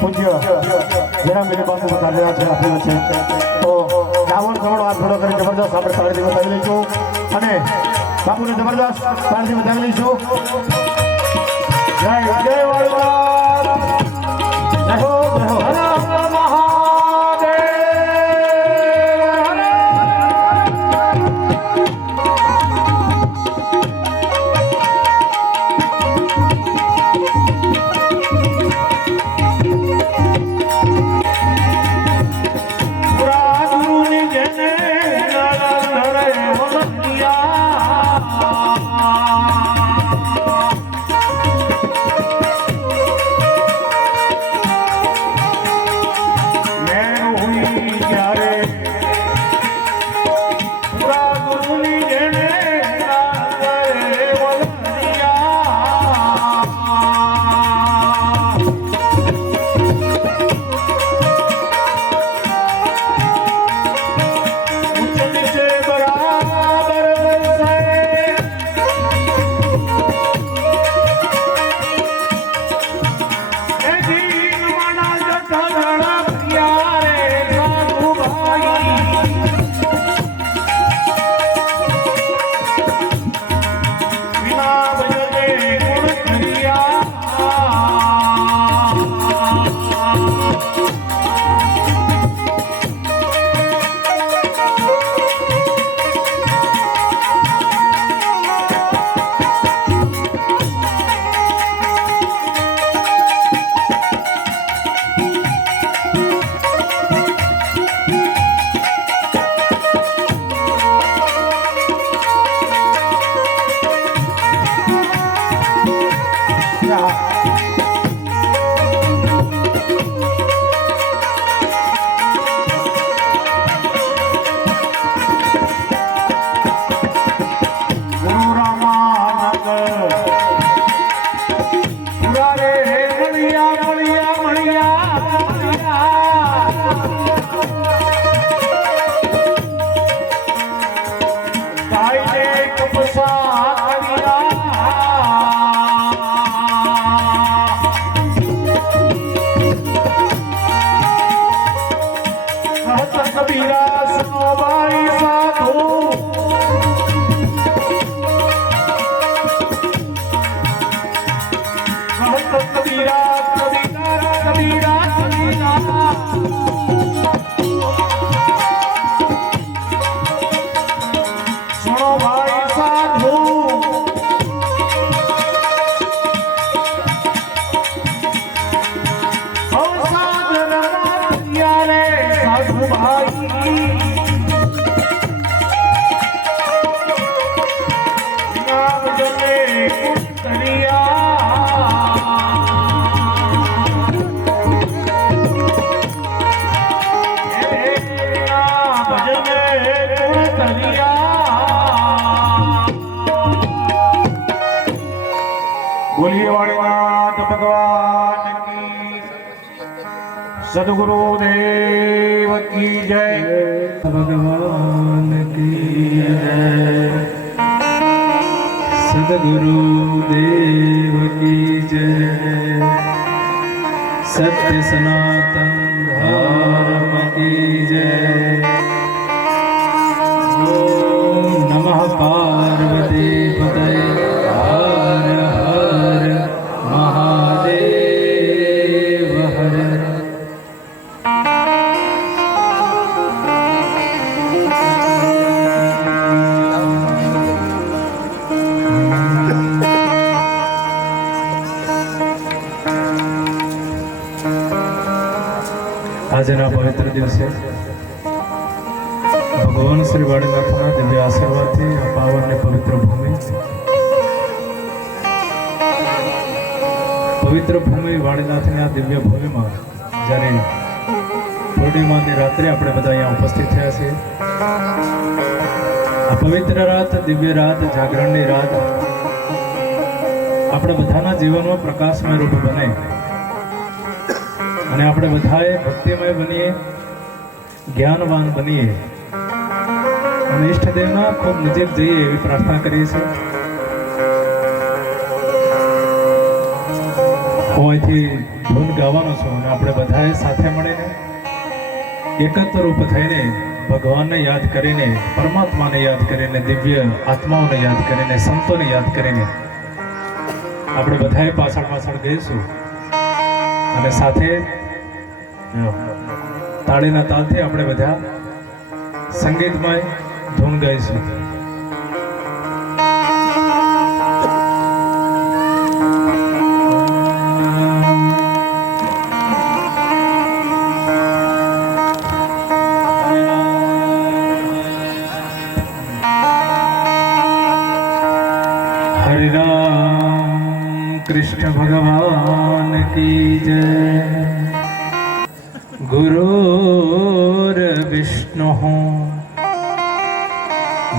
પૂજ્ય હીરાબેન બાપુ બતાવ્યા છે આપ્યો છે તો રાવણ જવડો આ થોડો કરી જબરદસ્ત આપણે તાળીથી બતાવી લઈશું અને બાપુને જબરદસ્ત તાળીથી બતાવી લઈશું જય જય વાળવા જય હો હર सदगुरु देव की जय भगवान की जय सदगुरु देव की जय सत्य सनातन धर्म की जय ओम नमः पार्वती पतये हर हर महादेव हर આજના પવિત્ર દિવસે ભગવાન શ્રી વાળીનાથના દિવ્ય આશીર્વાદથી આ પાવન અને પવિત્ર ભૂમિ વાળીનાથની આ દિવ્ય ભૂમિમાં જ્યારે પૂર્ણિમાની રાત્રે આપણે બધા અહીંયા ઉપસ્થિત થયા છીએ આ પવિત્ર રાત દિવ્ય રાત જાગરણની રાત આપણા બધાના જીવનમાં પ્રકાશમય રૂપ બને અને આપણે બધાએ ભક્તિમય બનીએ જ્ઞાનવાન બનીએ અને ઈષ્ટદેવના ખૂબ નજીક જઈએ એવી પ્રાર્થના કરીએ છીએ હું અહીંથી ધૂન ગાવાનો છું અને આપણે બધાએ સાથે મળીને એકત્ર રૂપ થઈને ભગવાનને યાદ કરીને, પરમાત્માને યાદ કરીને, દિવ્ય આત્માઓને યાદ કરીને, સંતોને યાદ કરીને આપણે બધાએ પાછળ પાછળ ગઈશું અને સાથે તાળીના તાલથી આપણે બધા સંગીતમય ધૂન ગાઈશું. हरे राम कृष्ण भगवान की जय. गुरुर्विष्णु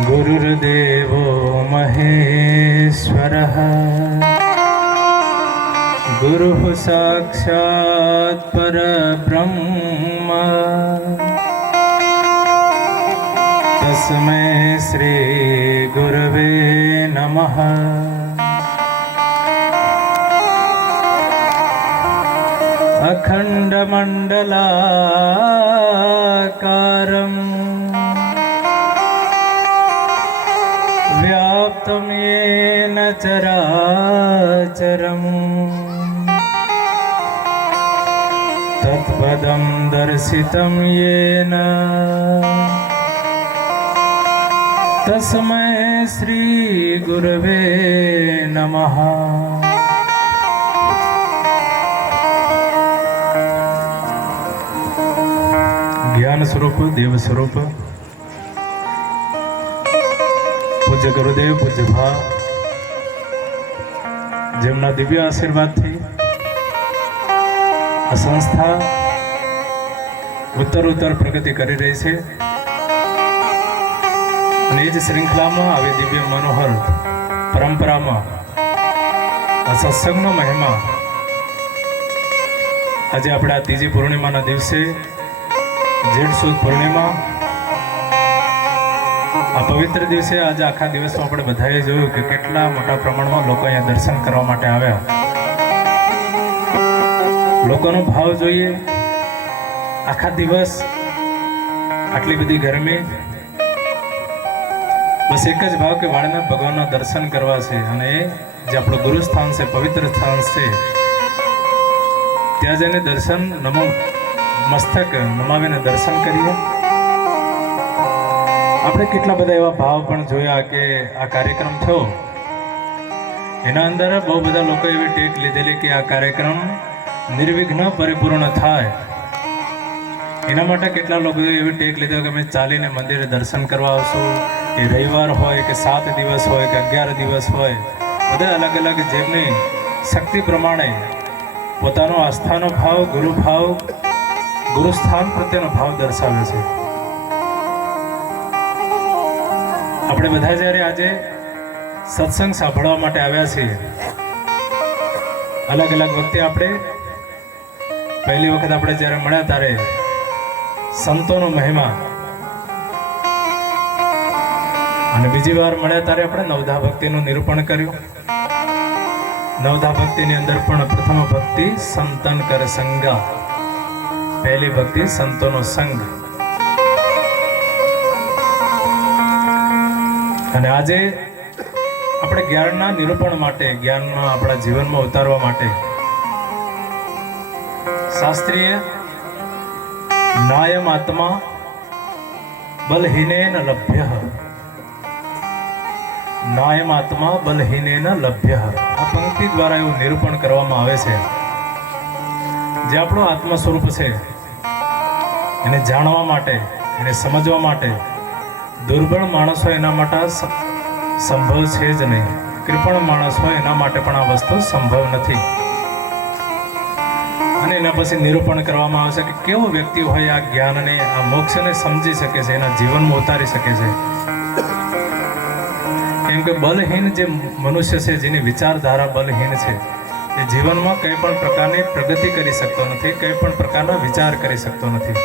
गुरुर्देवो महेश्वरः गुरुः साक्षात् परब्रह्म तस्मै श्री गुरवे नमः. अखण्डमण्डलाकारं व्याप्तं येन चराचरं तत्पदं दर्शितं येन तस्मै श्री गुरवे नमः. ज्ञान स्वरूप देव स्वरूप પૂજ્ય ગુરુદેવ પૂજ્ય ભા જેમના દિવ્ય આશીર્વાદથી આ સંસ્થા ઉત્તરોત્તર પ્રગતિ કરી રહી છે અને એ જ શ્રૃંખલામાં આવી દિવ્ય મનોહર પરંપરામાં આ સત્સંગનો મહિમા આજે આપણે આ ત્રીજી પૂર્ણિમાના દિવસે જેઠ સુદ પૂર્ણિમા આ પવિત્ર દિવસે આજે આખા દિવસમાં આપણે બધાએ જોયું કે કેટલા મોટા પ્રમાણમાં લોકો અહીંયા દર્શન કરવા માટે આવ્યા. લોકોનો ભાવ જોઈએ. આખા દિવસ આટલી બધી ગરમી, બસ એક જ ભાવ કે વાળીનાથ ભગવાનના દર્શન કરવા છે અને એ જે આપણું ગુરુસ્થાન છે, પવિત્ર સ્થાન છે, ત્યાં જઈને દર્શન મસ્તક નમાવીને દર્શન કરીએ. આપણે કેટલા બધા એવા ભાવ પણ જોયા કે આ કાર્યક્રમ થયો એના અંદર બહુ બધા લોકો એવી ટેક લીધેલી કે આ કાર્યક્રમ નિર્વિઘ્ન પરિપૂર્ણ થાય. એના માટે કેટલા લોકોએ એવી ટેક લીધો કે અમે ચાલીને મંદિરે દર્શન કરવા આવશું. એ રવિવાર હોય કે 7 દિવસ હોય કે 11 દિવસ હોય, બધા અલગ અલગ જેમની શક્તિ પ્રમાણે પોતાનો આસ્થાનો ભાવ, ગુરુસ્થાન પ્રત્યેનો ભાવ દર્શાવે છે. આપણે બધા જ્યારે આજે સત્સંગ સાંભળવા માટે આવ્યા છીએ, અલગ અલગ વખતે આપણે પહેલી વખત આપણે જ્યારે મળ્યા ત્યારે સંતોનો મહિમા અને બીજી વાર મળ્યા ત્યારે આપણે નવધા ભક્તિનું નિરૂપણ કર્યું. નવધા ભક્તિની અંદર પણ પ્રથમ ભક્તિ સંતન કર સંગા, પહેલી ભક્તિ સંતોનો સંગ. અને આજે આપણે જ્ઞાનના નિરૂપણ માટે, જ્ઞાનના આપણા જીવનમાં ઉતારવા માટે શાસ્ત્રીય નાયમ આત્મા બલહીનેન લભ્ય, નાયમ આત્મા બલહીનેન લભ્ય, આ પંક્તિ દ્વારા એવું નિરૂપણ કરવામાં આવે છે. જે આપણું આત્મ સ્વરૂપ છે એને જાણવા માટે, એને સમજવા માટે દુર્બળ માણસ હોય એના માટે સંભવ છે જ નહીં. કૃપણ માણસ હોય એના માટે પણ આ વસ્તુ સંભવ નથી. અને એના પછી નિરૂપણ કરવામાં આવશે કે કેવો વ્યક્તિ હોય આ જ્ઞાનને, આ મોક્ષને સમજી શકે છે, એના જીવનમાં ઉતારી શકે છે. કેમ કે બલહીન જે મનુષ્ય છે, જેની વિચારધારા બલહીન છે, એ જીવનમાં કંઈ પણ પ્રકારની પ્રગતિ કરી શકતો નથી, કંઈ પણ પ્રકારના વિચાર કરી શકતો નથી.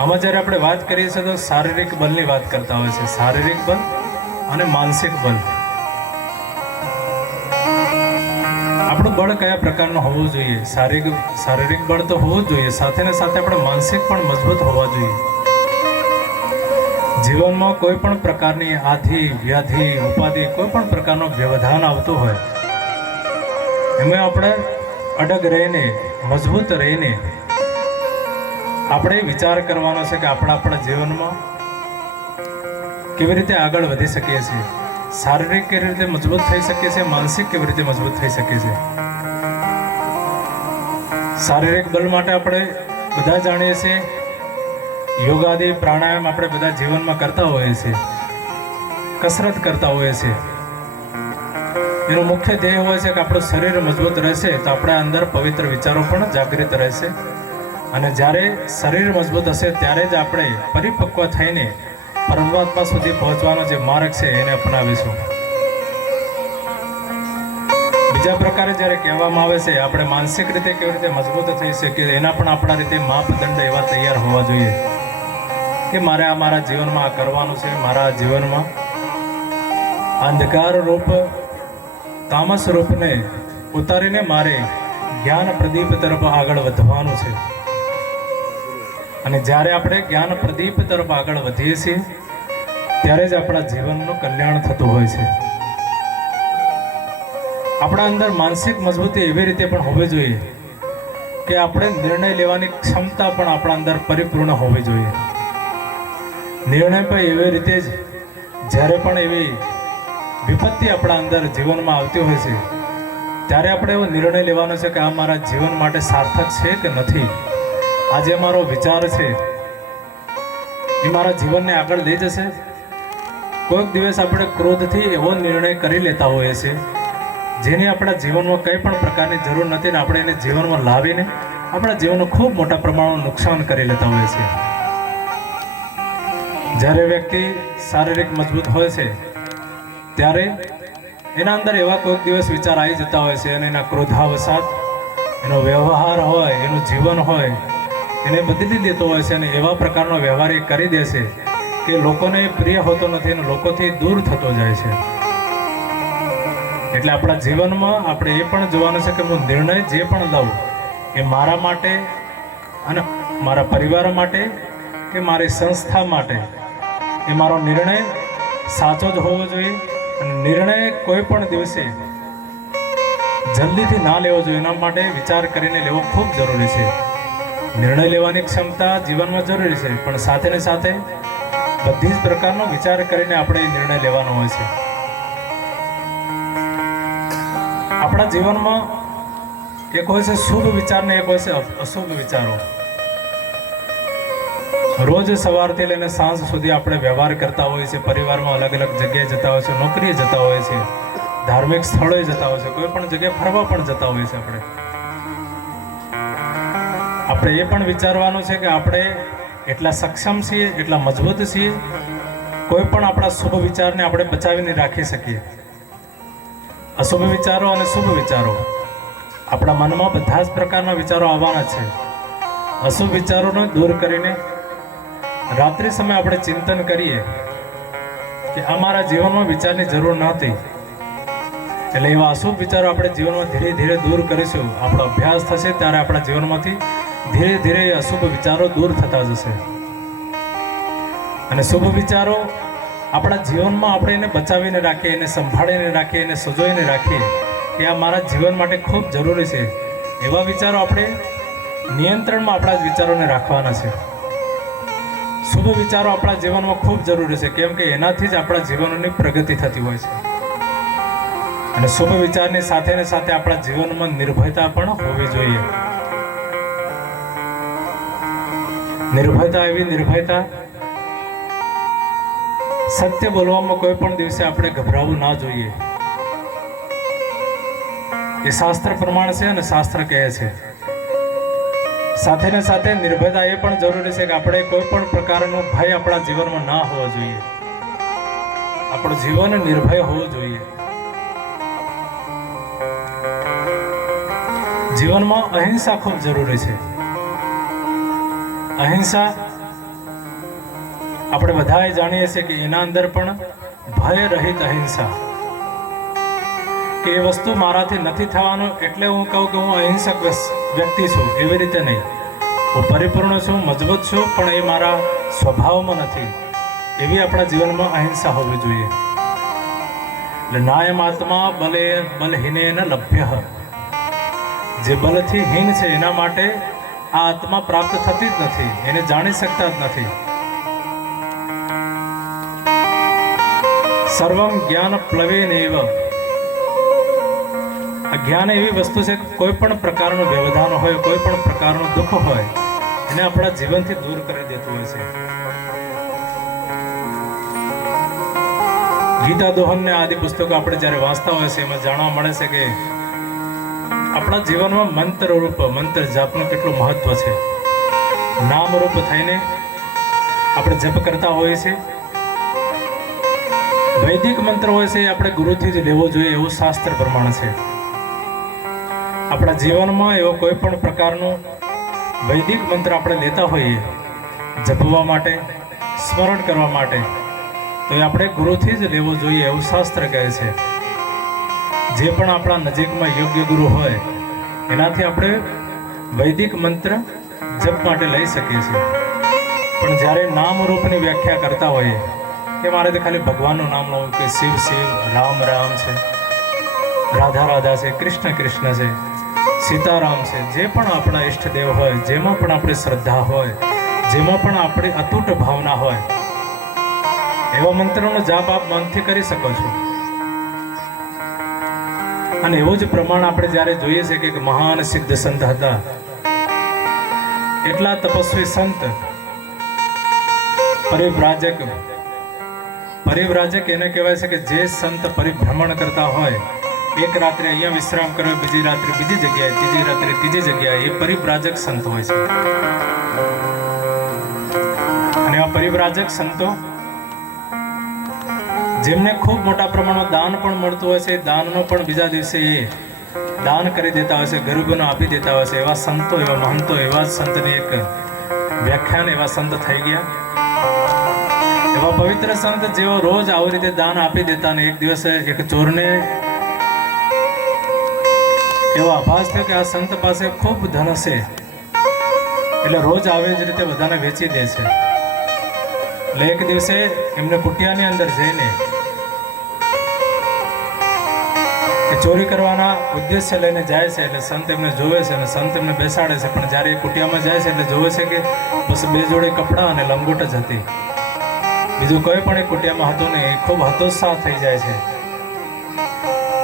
આમાં જ્યારે આપણે વાત કરીએ છીએ તો શારીરિક બલની વાત કરતા હોય છે, શારીરિક બલ અને માનસિક બલ. આપણું બળ કયા પ્રકારનું હોવું જોઈએ? શારીરિક બળ તો હોવું જ જોઈએ, સાથે ને સાથે આપણે માનસિક પણ મજબૂત હોવા જોઈએ. જીવનમાં કોઈ પણ પ્રકારની આધિ વ્યાધિ ઉપાધિ કોઈ પણ પ્રકારનો વ્યવધાન આવતું હોય એમાં આપણે અડગ રહીને મજબૂત રહીને આપણે વિચાર કરવાનો છે કે આપણા જીવનમાં કેવી રીતે આગળ વધી શકીએ છીએ, શારીરિક કેવી રીતે મજબૂત થઈ શકીએ છીએ, માનસિક કેવી રીતે મજબૂત થઈ શકીએ છીએ. શારીરિક બળ માટે આપણે બધા જાણીએ છીએ યોગ આદિ પ્રાણાયામ આપણે બધા જીવનમાં કરતા હોઈએ છીએ, કસરત કરતા હોઈએ છીએ. એનો મુખ્ય ધ્યેય હોય છે કે આપણું શરીર મજબૂત રહેશે તો આપણા અંદર પવિત્ર વિચારો પણ જાગૃત રહેશે, અને જ્યારે શરીર મજબૂત હશે ત્યારે જ આપણે પરિપક્વ થઈને પરમાત્મા સુધી પહોંચવાનો જે માર્ગ છે એને અપનાવીશું. બીજા પ્રકારે જ્યારે કહેવામાં આવે છે આપણે માનસિક રીતે કેવી રીતે મજબૂત થઈ શકીએ એના પણ આપણા રીતે માપદંડ એવા તૈયાર હોવા જોઈએ કે મારે આ મારા જીવનમાં આ કરવાનું છે, મારા જીવનમાં અંધકાર રૂપ તામસ રૂપને ઉતારીને મારે જ્ઞાન પ્રદીપ તરફ આગળ વધવાનું છે. અને જ્યારે આપણે જ્ઞાન પ્રદીપ તરફ આગળ વધીએ છીએ ત્યારે જ આપણા જીવનનું કલ્યાણ થતું હોય છે. આપણા અંદર માનસિક મજબૂતી એવી રીતે પણ હોવી જોઈએ કે આપણે નિર્ણય લેવાની ક્ષમતા પણ આપણા અંદર પરિપૂર્ણ હોવી જોઈએ. નિર્ણય પણ એવી રીતે જ જ્યારે પણ એવી વિપત્તિ આપણા અંદર જીવનમાં આવતી હોય છે ત્યારે આપણે એવો નિર્ણય લેવાનો છે કે આ મારા જીવન માટે સાર્થક છે કે નથી. આજે મારો વિચાર છે એ મારા જીવનને આગળ લઈ જશે. કોઈક દિવસ આપણે ક્રોધથી એવો નિર્ણય કરી લેતા હોઈએ છીએ જેની આપણા જીવનમાં કંઈ પણ પ્રકારની જરૂર નથી ને આપણે એને જીવનમાં લાવીને આપણા જીવનનું ખૂબ મોટા પ્રમાણમાં નુકસાન કરી લેતા હોઈએ છીએ. જ્યારે વ્યક્તિ શારીરિક મજબૂત હોય છે ત્યારે એના અંદર એવા કોઈક દિવસ વિચાર આવી જતા હોય છે અને એના ક્રોધાવસાદ એનો વ્યવહાર હોય, એનું જીવન હોય એને બદલી દેતો હોય છે અને એવા પ્રકારનો વ્યવહાર એ કરી દે છે કે લોકોને પ્રિય હોતો નથી અને લોકોથી દૂર થતો જાય છે. એટલે આપણા જીવનમાં આપણે એ પણ જોવાનું છે કે હું નિર્ણય જે પણ લઉં એ મારા માટે અને મારા પરિવાર માટે કે મારી સંસ્થા માટે એ મારો નિર્ણય સાચો જ હોવો જોઈએ. અને નિર્ણય કોઈ પણ દિવસે જલ્દીથી ના લેવો જોઈએ, એના માટે વિચાર કરીને લેવો ખૂબ જરૂરી છે. નિર્ણય લેવાની ક્ષમતા જીવનમાં જરૂરી છે પણ સાથે ને સાથે બધી જ પ્રકારનો વિચાર કરીને આપણે એ નિર્ણય લેવાનો હોય છે. આપણા જીવનમાં એક હોય છે શુભ વિચાર ને એક હોય છે અશુભ વિચારો. રોજ સવારથી લઈને સાંજ સુધી આપણે વ્યવહાર કરતા હોઈએ છીએ, પરિવારમાં અલગ અલગ જગ્યાએ જતા હોય છે, નોકરીએ જતા હોય છે, ધાર્મિક સ્થળોએ જતા હોય છે, કોઈ પણ જગ્યાએ ફરવા પણ જતા હોઈએ છીએ. આપણે એ પણ વિચારવાનું છે કે આપણે એટલા સક્ષમ છીએ, એટલા મજબૂત છીએ, કોઈ પણ આપણા શુભ વિચારને આપણે બચાવીને રાખી શકીએ. અશુભ વિચારો અને શુભ વિચારો આપણા મનમાં બધા જ પ્રકારના વિચારો આવવાના છે. અશુભ વિચારોને દૂર કરીને રાત્રિ સમયે આપણે ચિંતન કરીએ કે અમારા જીવનમાં વિચારની જરૂર નહોતી, એટલે એવા અશુભ વિચારો આપણે જીવનમાં ધીરે ધીરે દૂર કરીશું. આપણો અભ્યાસ થશે ત્યારે આપણા જીવનમાંથી ધીરે ધીરે અશુભ વિચારો દૂર થતા જશે. અને શુભ વિચારો આપણા જીવનમાં આપણે એને બચાવીને રાખીએ, એને સંભાળીને રાખીએ, એને સજોઈને રાખીએ કે આ મારા જીવન માટે ખૂબ જરૂરી છે. એવા વિચારો આપણે નિયંત્રણમાં આપણા જ વિચારોને રાખવાના છે. શુભ વિચારો આપણા જીવનમાં ખૂબ જરૂરી છે, કેમ કે એનાથી જ આપણા જીવનની પ્રગતિ થતી હોય છે. અને શુભ વિચારની સાથે ને સાથે આપણા જીવનમાં નિર્ભયતા પણ હોવી જોઈએ. નિર્ભયતા એવી નિર્ભયતા, સત્ય બોલવામાં કોઈ પણ દિવસે આપણે ગભરાવું ના જોઈએ. એ શાસ્ત્ર પ્રમાણ છે અને શાસ્ત્ર કહે છે. સાથે ને સાથે નિર્ભયતા એ પણ જરૂરી છે કે આપણે કોઈ પણ પ્રકારનો ભય આપણા જીવનમાં ના હોવો જોઈએ. આપણું જીવન નિર્ભય હોવું જોઈએ. જીવનમાં અહિંસા ખૂબ જરૂરી છે. અહિંસા આપણે બધાએ જાણીએ છીએ કે એના અંદર પણ ભય રહિત અહિંસા, કે એ વસ્તુ મારાથી નથી થવાનું એટલે હું કહું કે હું અહિંસક વ્યક્તિ છું, એવી રીતે નહીં. હું પરિપૂર્ણ છું, મજબૂત છું, પણ એ મારા સ્વભાવમાં નથી. એવી આપણા જીવનમાં અહિંસા હોવી જોઈએ. એટલે નાયમ આત્મા બલહીનેન લભ્ય. જે બલથી હીન છે એના માટે આ આત્મા પ્રાપ્ત થતી જ નથી, એને જાણી શકતા જ નથી. સર્વમ જ્ઞાન પ્લવેનૈવ. આ જ્ઞાન એવી વસ્તુ છે કે કોઈ પણ પ્રકારનું વ્યવધાન હોય, કોઈ પણ પ્રકારનું દુઃખ હોય, એને આપણા જીવનથી દૂર કરી દેતું હોય છે. ગીતા દોહન ને આદિ પુસ્તકો આપણે જ્યારે વાંચતા હોય છે એમાં જાણવા મળે છે કે આપણા જીવનમાં મંત્ર જાપનું કેટલું મહત્વ છે. નામ રૂપ થઈને આપણે જપ કરતા હોઈએ છીએ. વૈદિક મંત્ર હોય છે એ આપણે ગુરુથી જ લેવો જોઈએ એવું શાસ્ત્ર પ્રમાણ છે. આપણા જીવનમાં એવો કોઈ પણ પ્રકારનો વૈદિક મંત્ર આપણે લેતા હોઈએ જપવા માટે, સ્મરણ કરવા માટે, તો એ આપણે ગુરુથી જ લેવો જોઈએ એવું શાસ્ત્ર કહે છે. જે પણ આપણા નજીકમાં યોગ્ય ગુરુ હોય એનાથી આપણે વૈદિક મંત્ર જપ માટે લઈ શકીએ છીએ. પણ જ્યારે નામ રૂપની વ્યાખ્યા કરતા હોઈએ કે મારે તો ખાલી ભગવાનનું નામ લઉં કે શિવ શિવ, રામ રામ છે, રાધા રાધા છે, કૃષ્ણ કૃષ્ણ છે, સીતારામ છે, જે પણ આપણા ઈષ્ટદેવ હોય, જેમાં પણ આપણી શ્રદ્ધા હોય, જેમાં પણ આપણી અતૂટ ભાવના હોય, એવા મંત્રનો જાપ આપ મનથી કરી શકો છો. અને એવું જ પ્રમાણ આપણે જ્યારે જોઈએ છે કે મહાન સિદ્ધ સંત હતા, એટલા તપસ્વી સંત, પરિવ્રાજક એને કહેવાય છે કે જે સંત પરિભ્રમણ કરતા હોય, એક રાત્રે અહીંયા વિશ્રામ કરે, બીજી રાત્રે બીજી જગ્યાએ, ત્રીજી રાત્રે ત્રીજી જગ્યાએ, એ પરિવ્રાજક સંત હોય છે. અને આ પરિવ્રાજક સંતો જેમને ખૂબ મોટા પ્રમાણમાં દાન પણ મળતું હોય છે, દાનનો પણ બીજા દિવસે એ દાન કરી દેતા હોય છે, ગરીબોને આપી દેતા હોય છે, એવા સંતો, એવા મહંતો, એવા જ સંતની એક વ્યાખ્યાન એવા સંત થઈ ગયા. એવા પવિત્ર સંત જેઓ રોજ આવી રીતે દાન આપી દેતા, અને એક દિવસે એક ચોરને એવો આભાસ થયો કે આ સંત પાસે ખૂબ ધન હશે, એટલે રોજ આવે જ રીતે બધાને વેચી દે છે. એટલે એક દિવસે એમને કુટિયાની અંદર જઈને એ ચોરી કરવાના ઉદ્દેશ્ય લઈને જાય છે. એટલે સંત એમને જોવે છે અને સંત એમને બેસાડે છે, પણ જ્યારે એ કુટિયામાં જાય છે એટલે જોવે છે કે બસ 2 જોડી કપડાં અને લંગોટ જ હતી, બીજું કોઈ પણ એ કુટિયામાં હતું નહીં. એ ખૂબ હતોત્સાહ થઈ જાય છે.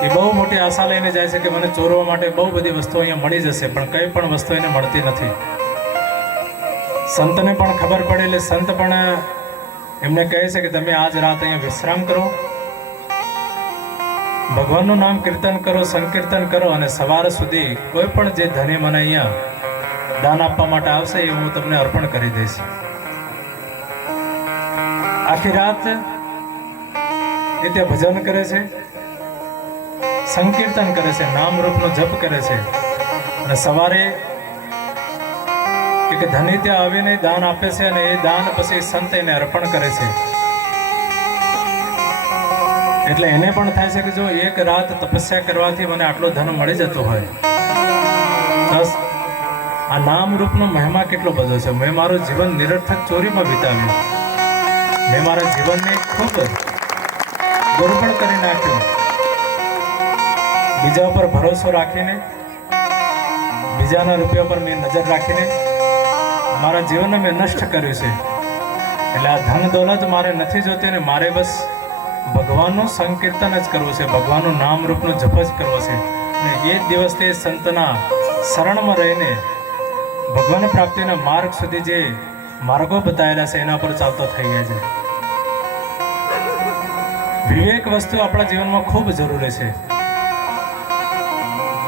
એ બહુ મોટી આશા લઈને જાય છે કે મને ચોરવા માટે બહુ બધી વસ્તુઓ અહીંયા મળી જશે, પણ કંઈ પણ વસ્તુ એને મળતી નથી. સંતને પણ ખબર પડે એટલે સંત પણ એમને કહે છે કે તમે આજ રાત અહીંયા વિશ્રામ કરો, ભગવાનનું નામ કીર્તન કરો, સંકીર્તન કરો, અને સવાર સુધી કોઈ પણ જે ધને મને અહીંયા દાન આપવા માટે આવશે એ હું તમને અર્પણ કરી દઈશ. આખી રાત એ ત્યાં ભજન કરે છે, સંકીર્તન કરે છે, નામ રૂપનો જપ કરે છે, અને સવારે એક ધની ત્યાં આવીને દાન આપે છે, અને એ દાન પછી સંત એને અર્પણ કરે છે. એટલે એને પણ થાય છે કે જો એક રાત તપસ્યા કરવાથી મને આટલો ધન મળી જતો હોય, બસ આ નામ રૂપનો મહિમા કેટલો બધો છે. મેં મારું જીવન નિરર્થક ચોરીમાં વિતાવ્યું, મેં મારા જીવનને ખૂબ દુર્બળ કરી નાખ્યું, બીજા ઉપર ભરોસો રાખીને, બીજાના રૂપિયા પર મેં નજર રાખીને મારા જીવનને મેં નષ્ટ કર્યું છે. એટલે આ ધન દોલત મારે નથી જોતી, ને મારે બસ ભગવાનનું સંકીર્તન જ કરવું છે, ભગવાનનું નામ રૂપનો જપ જ કરવો છે. અને એ જ દિવસથી સંતના શરણમાં રહીને ભગવાન પ્રાપ્તિના માર્ગ સુધી જે માર્ગો બતાવેલા છે એના પર ચાલતો થઈ ગયા છે. વિવેક વસ્તુ આપણા જીવનમાં ખૂબ જરૂરી છે.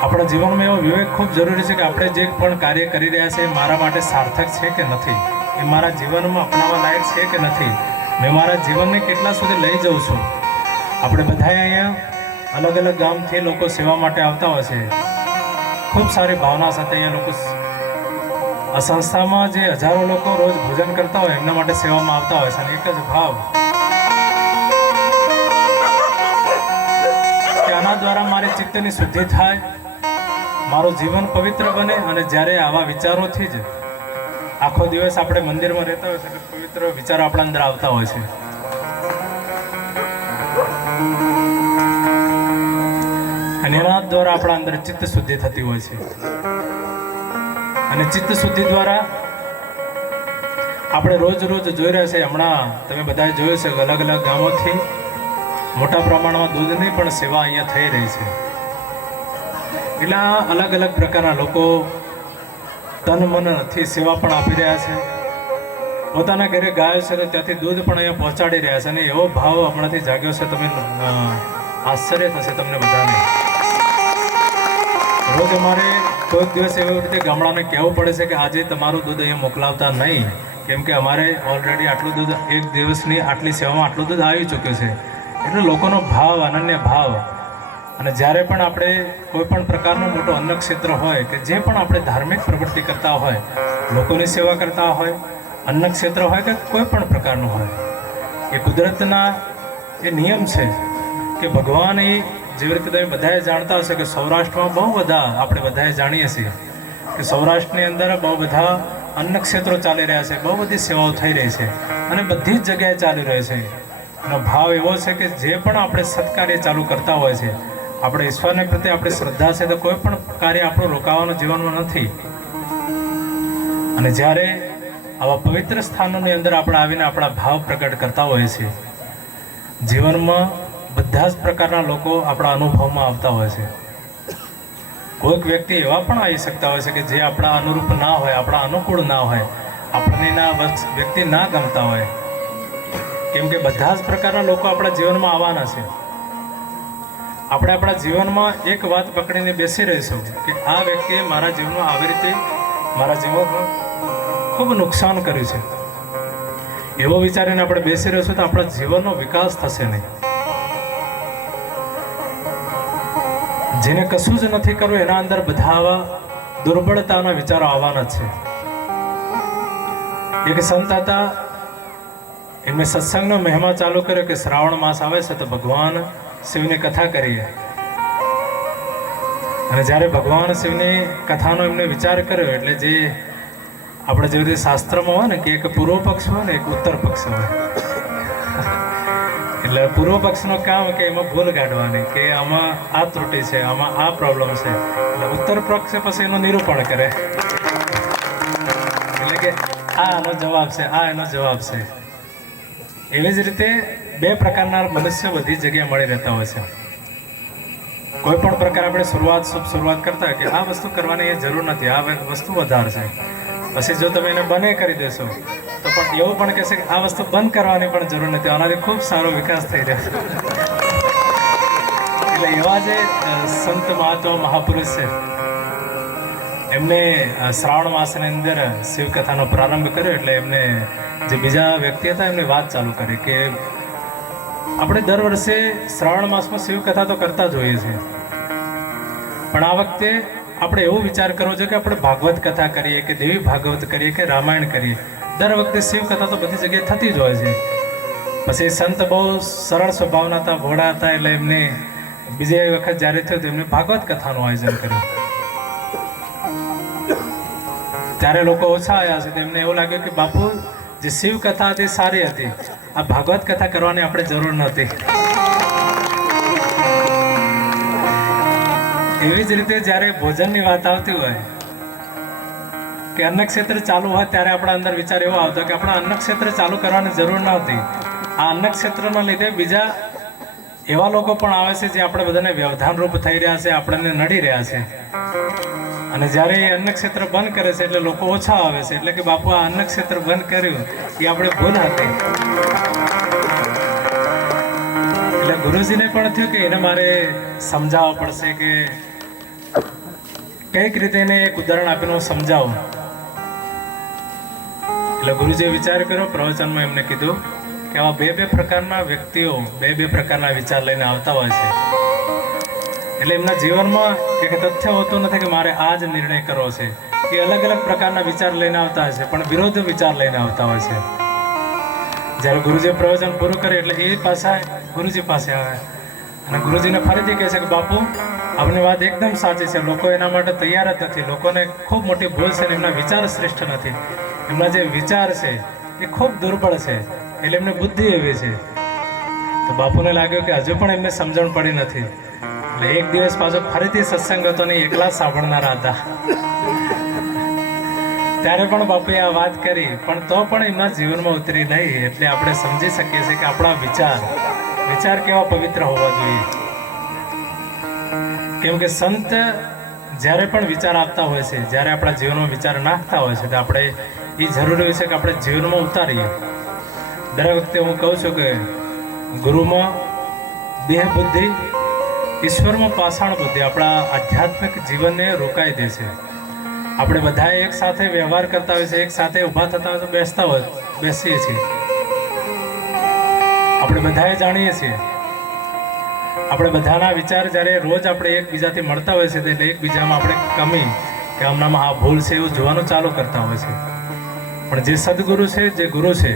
આપણા જીવનમાં એવો વિવેક ખૂબ જરૂરી છે કે આપણે જે પણ કાર્ય કરી રહ્યા છે એ મારા માટે સાર્થક છે કે નથી, એ મારા જીવનમાં અપનાવવા લાયક છે કે નથી, મેં મારા જીવનને કેટલા સુધી લઈ જાઉં છું. આપણે બધાએ અહીંયા અલગ અલગ ગામથી લોકો સેવા માટે આવતા હોય છે, ખૂબ સારી ભાવના સાથે અહીંયા લોકો આ સંસ્થામાં જે હજારો લોકો રોજ ભોજન કરતા હોય એમના માટે સેવામાં આવતા હોય છે. અને એક જ ભાવ કે આના દ્વારા દ્વારા મારી ચિત્તની શુદ્ધિ થાય, મારું જીવન પવિત્ર બને. અને જ્યારે આવા વિચારોથી જ આખો દિવસ આપણે મંદિરમાં રહેતા હોય છે એટલે પવિત્ર વિચારો આપણા અંદર આવતા હોય છે. અને એના દ્વારા આપણા અંદર ચિત્ત શુદ્ધિ થતી હોય છે. અને ચિત્ત શુદ્ધિ દ્વારા આપણે રોજ જોઈ રહ્યા છે, હમણાં તમે બધાએ જોયું છે અલગ અલગ ગામોથી મોટા પ્રમાણમાં દૂધની પણ સેવા અહીંયા થઈ રહી છે. એટલે અલગ અલગ પ્રકારના લોકો તન મનથી સેવા પણ આપી રહ્યા છે. પોતાના ઘરે ગાયો છે તો ત્યાંથી દૂધ પણ અહીંયા પહોંચાડી રહ્યા છે. અને એવો ભાવ હમણાંથી જાગ્યો છે, તમે આશ્ચર્ય થશે તમને બધાને. રોજ અમારે કોઈક દિવસ એવી રીતે ગામડાને કહેવું પડે છે કે આજે તમારું દૂધ અહીંયા મોકલાવતા નહીં, કેમ કે અમારે ઓલરેડી આટલું દૂધ એક દિવસની આટલી સેવામાં આટલું દૂધ આવી ચૂક્યું છે. એટલે લોકોનો ભાવ, અનન્ય ભાવ. અને જ્યારે પણ આપણે કોઈ પણ પ્રકારનું મોટું અન્ન ક્ષેત્ર હોય કે જે પણ આપણે ધાર્મિક પ્રવૃત્તિ કરતા હોય, લોકોની સેવા કરતા હોય, અન્ન ક્ષેત્ર હોય કે કોઈ પણ પ્રકારનું હોય, એ કુદરતના એ નિયમ છે કે ભગવાન એ જેવી રીતે તમે બધાએ જાણતા હશે કે સૌરાષ્ટ્રમાં બહુ બધા આપણે બધાએ જાણીએ છીએ કે સૌરાષ્ટ્રની અંદર બહુ બધા અન્ન ક્ષેત્રો ચાલી રહ્યા છે, બહુ બધી સેવાઓ થઈ રહી છે અને બધી જ જગ્યાએ ચાલી રહી છે. એનો ભાવ એવો છે કે જે પણ આપણે સત્કાર્ય ચાલુ કરતા હોય છે, આપણે ઈશ્વરને પ્રત્યે આપણી શ્રદ્ધા છે તો કોઈ પણ કાર્ય આપણું રોકાવાનું જીવનમાં નથી. અને જ્યારે આવા પવિત્ર સ્થાનોની અંદર આપણે આવીને આપણા ભાવ પ્રગટ કરતા હોઈએ છીએ, જીવનમાં બધા જ પ્રકારના લોકો આપણા અનુભવમાં આવતા હોય છે. કોઈક વ્યક્તિ એવા પણ આવી શકતા હોય છે કે જે આપણા અનુરૂપ ના હોય, આપણા અનુકૂળ ના હોય, આપણને વ્યક્તિ ના ગમતા હોય, કેમ કે બધા જ પ્રકારના લોકો આપણા જીવનમાં આવવાના છે. આપણે આપણા જીવનમાં એક વાત પકડીને બેસી રહીશું કે આ વ્યક્તિએ મારા જીવનમાં આવી રીતે મારા જીવનમાં ખૂબ નુકસાન કર્યું છે, એવો વિચારીને આપણે બેસી રહીશું તો આપણા જીવનનો વિકાસ થશે નહીં. જેને કશું જ નથી કરવું એના અંદર બધા આવા દુર્બળતાના વિચારો આવવાના છે. એક સંત હતા, એમને સત્સંગનો મહિમા ચાલુ કર્યો કે શ્રાવણ માસ આવે છે તો ભગવાન શિવની કથા કરીએ. અને જ્યારે ભગવાન શિવની કથાનો એમને વિચાર કર્યો એટલે જે આપણે જેવી રીતે શાસ્ત્રમાં હોય ને કે એક પૂર્વ પક્ષ હોય ને એક ઉત્તર પક્ષ હોય, એટલે પૂર્વ પક્ષનું કામ કે એમાં ભૂલ કાઢવાની કે આમાં આ ત્રુટિ છે, આમાં આ પ્રોબ્લેમ છે, એટલે ઉત્તર પક્ષ પછી એનું નિરૂપણ કરે એટલે કે આ એનો જવાબ છે, આ એનો જવાબ છે. એવી જ રીતે બે પ્રકારના મનુષ્ય બધી જગ્યાએ મળી રહેતા હોય છે. કોઈ પણ પ્રકાર આપણે શુભ શરૂઆત કરતા હોય કે આ વસ્તુ કરવાની એ જરૂર નથી, આ વસ્તુ વધારે છે, પછી જો તમે એને બંધ કરી દેશો તો પણ એવું પણ કહેશે કે આ વસ્તુ બંધ કરવાની પણ જરૂર નથી, આનાથી ખૂબ સારો વિકાસ થઈ રહ્યો. એટલે એવા જે સંત મહાત્મા મહાપુરુષ છે, એમને શ્રાવણ માસની અંદર શિવકથાનો પ્રારંભ કર્યો. એટલે એમને જે બીજા વ્યક્તિ હતા એમને વાત ચાલુ કરી કે આપણે દર વર્ષે શ્રાવણ માસમાં શિવકથા તો કરતા જ હોઈએ છીએ, પણ આ વખતે આપણે એવો વિચાર કરવો જોઈએ કે આપણે ભાગવત કથા કરીએ કે દેવી ભાગવત કરીએ કે રામાયણ કરીએ. દર વખતે શિવકથા તો બધી જગ્યાએ થતી જ હોય છે. પછી સંત બહુ સરળ સ્વભાવના હતા, ભોળા હતા, એટલે એમને બીજી વખત જ્યારે થયું તો એમને ભાગવત કથાનું આયોજન કર્યું. ત્યારે લોકો ઓછા આવ્યા છે, તેમને એવું લાગ્યું કે બાપુ જે શિવ કથા હતી સારી હતી, આ ભાગવત કથા કરવાની આપણે જરૂર નહોતી. એવી જ રીતે જ્યારે ભોજનની વાત આવતી હોય કે અન્ન ક્ષેત્ર ચાલુ હોય ત્યારે આપણા અંદર વિચાર એવો આવતો કે આપણા અન્ન ક્ષેત્ર ચાલુ કરવાની જરૂર નહોતી. આ અન્ન ક્ષેત્રના લીધે બીજા એવા લોકો પણ આવે છે જે આપણે બધાને વ્યવધાન રૂપ થઈ રહ્યા છે, આપણને નડી રહ્યા છે. અને જ્યારે એ અન્ન ક્ષેત્ર બંધ કરે છે એટલે લોકો ઓછા આવે છે. એટલે કે બાપુ આ અન્ન ક્ષેત્ર બંધ કર્યું એ આપણે ભૂલ હતી. એટલે ગુરુજીને પણ થયું કે એને મારે સમજાવવા પડશે કે કઈક રીતે એને એક ઉદાહરણ આપીને હું સમજાવું. એટલે ગુરુજીએ વિચાર કર્યો, પ્રવચનમાં એમને કીધું કે આવા બે પ્રકારના વ્યક્તિઓ બે પ્રકારના વિચાર લઈને આવતા હોય છે. એટલે એમના જીવનમાં એક તથ્ય હોતું નથી કે મારે આ જ નિર્ણય કરવો છે. એ અલગ અલગ પ્રકારના વિચાર લઈને આવતા હોય છે, પણ વિરોધ વિચાર લઈને આવતા હોય છે. જ્યારે ગુરુજીએ પ્રવચન પૂરું કરે એટલે એ પાછા ગુરુજી પાસે આવે અને ગુરુજીને ફરીથી કહે છે કે બાપુ આપની વાત એકદમ સાચી છે, લોકો એના માટે તૈયાર જ નથી. લોકોને ખૂબ મોટી ભૂલ છે ને એમના વિચાર શ્રેષ્ઠ નથી. એમના જે વિચાર છે એ ખૂબ દુર્બળ છે, એટલે એમની બુદ્ધિ એવી છે. તો બાપુને લાગ્યું કે હજુ પણ એમને સમજણ પડી નથી. એટલે એક દિવસ પાછો ફરીથી સત્સંગ હતો ને એકલા સાંભળનારા હતા. ત્યારે પણ બાપુએ આ વાત કરી, પણ તો પણ એમના જીવનમાં ઉતરી નહીં. એટલે આપણે સમજી શકીએ છીએ કે આપણા વિચાર કેવા પવિત્ર હોવા જોઈએ. કેમ કે સંત જ્યારે પણ વિચાર આપતા હોય છે, જ્યારે આપણા જીવનમાં વિચાર નાખતા હોય છે, તો આપણે એ જરૂરી હોય છે કે આપણે જીવનમાં ઉતારીએ. દરેક વખતે હું કહું છું કે ગુરુમાં દેહ બુદ્ધિ, ઈશ્વરમાં પાષાણ બુદ્ધિ આપણા આધ્યાત્મિક જીવનને રોકાઈ દે છે. આપણે બધા એક સાથે વ્યવહાર કરતા હોય છે, એક સાથે ઊભા થતા હોય તો બેસીએ છીએ. આપણે બધાએ જાણીએ છીએ, આપણે બધાના વિચાર જ્યારે રોજ આપણે એકબીજાથી મળતા હોય છે, એટલે એકબીજામાં આપણે કમી કે હમણાંમાં આ ભૂલ છે એવું જોવાનું ચાલુ કરતા હોય છે. પણ જે સદગુરુ છે, જે ગુરુ છે,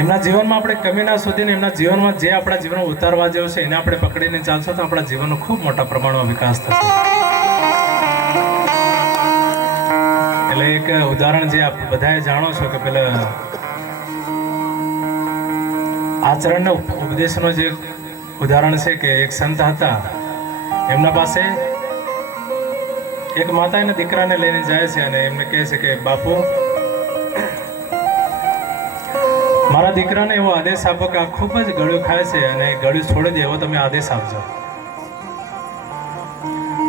એમના જીવનમાં આપણે કમી ના શોધીને એમના જીવનમાં જે આપણા જીવનમાં ઉતારવા જેવું છે એને આપણે પકડીને ચાલશો તો આપણા જીવનનો ખૂબ મોટા પ્રમાણમાં વિકાસ થશે. એટલે એક ઉદાહરણ જે આપ બધાએ જાણો છો કે પેલા આચરણના ઉપદેશનો જે ઉદાહરણ છે કે એક સંત હતા, એમના પાસે એક માતા એના દીકરાને લઈને જાય છે અને એમને કહે છે કે બાપુ મારા દીકરાને એવો આદેશ આપો કે આ ખૂબ જ ગળ્યું ખાય છે અને ગળ્યું છોડી દે એવો તમે આદેશ આપજો.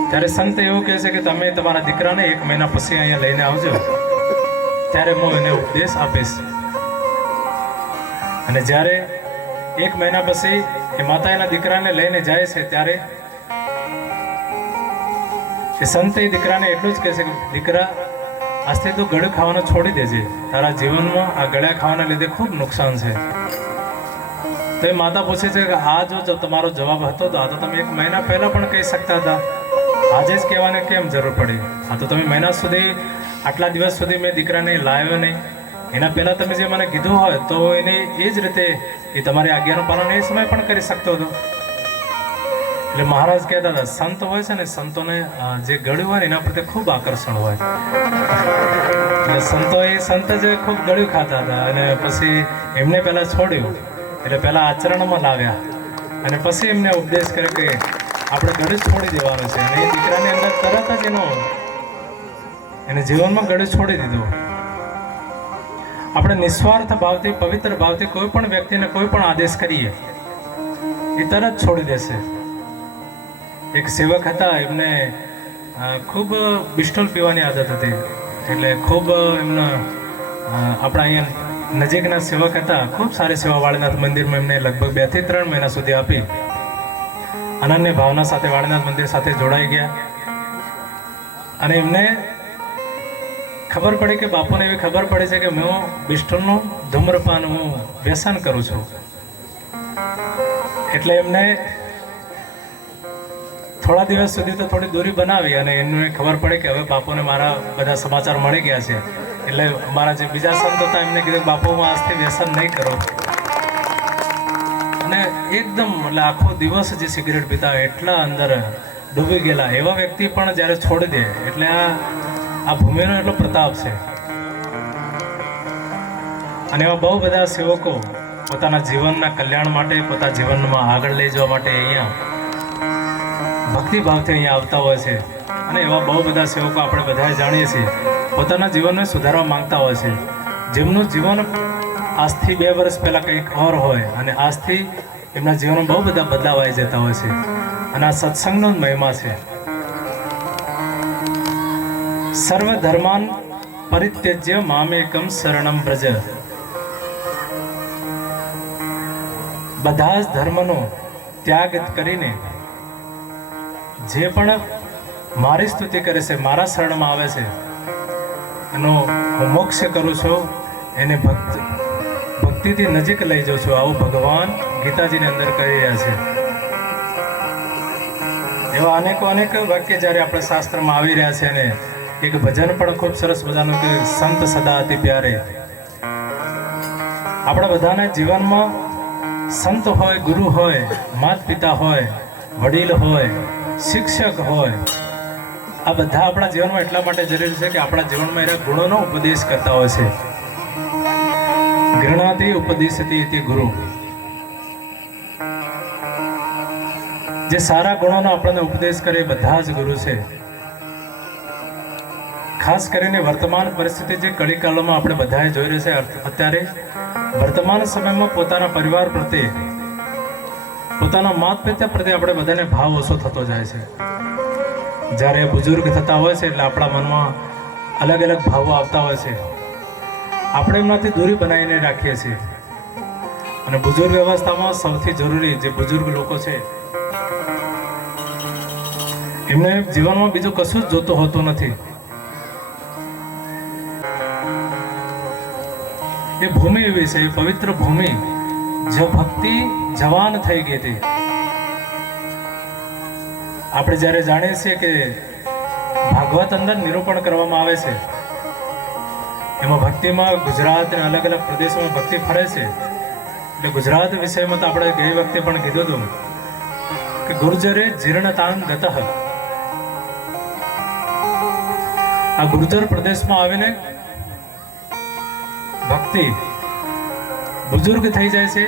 ત્યારે સંત એવું કહે છે કે તમે તમારા દીકરાને 1 મહિના પછી અહીંયા લઈને આવજો, ત્યારે હું એને ઉપદેશ આપીશ. અને જ્યારે 1 મહિના પછી એ માતા એના દીકરાને લઈને જાય છે, ત્યારે એ સંત એ દીકરાને એટલું જ કહે છે કે દીકરા આજથી તું ગળ્યું ખાવાનું છોડી દેજે, તારા જીવનમાં આ ગળ્યા ખાવાના લીધે ખૂબ નુકસાન છે. તો એ માતા પૂછે છે કે આ જો તમારો જવાબ હતો તો આ તો તમે 1 મહિના પહેલા પણ કહી શકતા હતા, આજે જ કહેવાની કેમ જરૂર પડી? આ તો તમે મહિના સુધી, આટલા દિવસ સુધી મેં દીકરાને લાવ્યો નહીં, એના પહેલા તમે જે મને કીધું હોય તો એને એ જ રીતે એ તમારી આજ્ઞાનું પાલન એ સમય પણ કરી શકતો હતો. એટલે મહારાજ કહેતા હતા સંત હોય છે ને, સંતોને જે ગળ્યું હોય ને એના પ્રત્યે ખૂબ આકર્ષણ હોય. એટલે સંત જ ખૂબ ગળ્યું ખાતા હતા અને પછી એમને પહેલા છોડ્યું, એટલે પહેલા આચરણમાં લાવ્યા અને પછી એમને ઉપદેશ કર્યો કે આપણે ગળ્યું છોડી દેવાનું છે. અને એ દીકરાની અંદર તરત જ એને જીવનમાં ગળ્યું છોડી દીધું. આપણે નિસ્વાર્થ ભાવથી, પવિત્ર ભાવથી કોઈ પણ વ્યક્તિને કોઈ પણ આદેશ કરીએ એ તરત છોડી દેશે. એક સેવક હતા, એમને ખૂબ બિસ્ટોલ પીવાની આદત હતી. એટલે ખૂબ એમના આપણા અહીંયા નજીકના સેવક હતા, ખૂબ સારી સેવા વાળીનાથ મંદિરમાં એમને લગભગ 2 થી 3 મહિના સુધી આપી. અનન્ય ભાવના સાથે વાળીનાથ મંદિર સાથે જોડાઈ ગયા અને એમને ખબર પડી કે બાપુને એવી ખબર પડી છે કે હું બિસ્ટોલનું ધૂમ્રપાન હું વ્યસન કરું છું. એટલે એમને થોડા દિવસ સુધી તો થોડી દૂરી બનાવી અને એમને ખબર પડી કે હવે બાપુને મારા બધા સમાચાર મળી ગયા છે. એટલે મારા જે બીજા સંત હતા એમને કીધું બાપુ હું આજથી વ્યસન નહીં કરું. અને એકદમ એટલે આખો દિવસ જે સિગરેટ પીતા એટલા અંદર ડૂબી ગયેલા એવા વ્યક્તિ પણ જ્યારે છોડી દે એટલે આ ભૂમિનો એટલો પ્રતાપ છે. અને એવા બહુ બધા સેવકો પોતાના જીવનના કલ્યાણ માટે, પોતાના જીવનમાં આગળ લઈ જવા માટે અહીંયા ભક્તિભાવથી અહીંયા આવતા હોય છે. અને એવા બહુ બધા સેવકો આપણે બધા જાણીએ છીએ પોતાના જીવનને સુધારવા માંગતા હોય છે, જેમનું જીવન આજથી 2 વર્ષ પહેલાં કંઈક ઓર હોય અને આજથી એમના જીવનમાં બહુ બધા બદલાવ આવી જતા હોય છે. અને આ સત્સંગનો જ મહિમા છે. સર્વ ધર્માન પરિત્યજ્ય મામેકમ શરણમ વ્રજ. બધા જ ધર્મનો ત્યાગ કરીને જે પણ મારી સ્તુતિ કરે છે, મારા શરણમાં આવે છે, એનો હું મોક્ષ કરું છું, એને ભક્તિથી નજીક લઈ જાઉં છું, આવું ભગવાન ગીતાજીની અંદર કહી રહ્યા છે. એવા અનેક વાક્ય જ્યારે આપણે શાસ્ત્રમાં આવી રહ્યા છે. અને એક ભજન પણ ખૂબ સરસ મજાનું કે સંત સદા અતિ પ્યારે. આપણા બધાના જીવનમાં સંત હોય, ગુરુ હોય, માતા પિતા હોય, વડીલ હોય, શિક્ષક હોય, આ બધા આપણા જીવનમાં એટલા માટે જરૂરી છે કે આપણા જીવનમાં એના ગુણોનો ઉપદેશ કરતા હોય છે. ગૃણાતિ ઉપદેશતિ ઇતિ ગુરુ. જે સારા ગુણોનો આપણને ઉપદેશ કરે એ બધા જ ગુરુ છે. ખાસ કરીને વર્તમાન પરિસ્થિતિ જે કળીકાળમાં આપણે બધાએ જોઈ રહ્યા છે, અત્યારે વર્તમાન સમયમાં પોતાના પરિવાર પ્રત્યે, પોતાના માતા પિતા પ્રત્યે આપણે બધાને ભાવ ઓછો થતો જાય છે. જ્યારે બુઝુર્ગ થતા હોય છે એટલે આપણા મનમાં અલગ અલગ ભાવો આવતા હોય છે. આપણે એમનાથી દૂરી બનાવીને રાખીએ છીએ. અને બુઝુર્ગ અવસ્થામાં સૌથી જરૂરી જે બુઝુર્ગ લોકો છે, એમને જીવનમાં બીજું કશું જ જોતું હોતું નથી. એ ભૂમિ એવી છે, એ પવિત્ર ભૂમિ જો ભક્તિ જવાન થઈ ગઈ હતી. આપણે જ્યારે જાણીએ છીએ કે ભાગવત અંદર નિરૂપણ કરવામાં આવે છે, એમાં ભક્તિમાં ગુજરાતના અલગ અલગ પ્રદેશોમાં ભક્તિ ફરે છે. એટલે ગુજરાત વિષયમાં તો આપણે ગઈ વખતે પણ કીધું હતું કે ગુર્જરે જીર્ણતાન ગતઃ. આ ગુર્જર પ્રદેશમાં આવીને ભક્તિ બુઝુર્ગ થઈ જાય છે,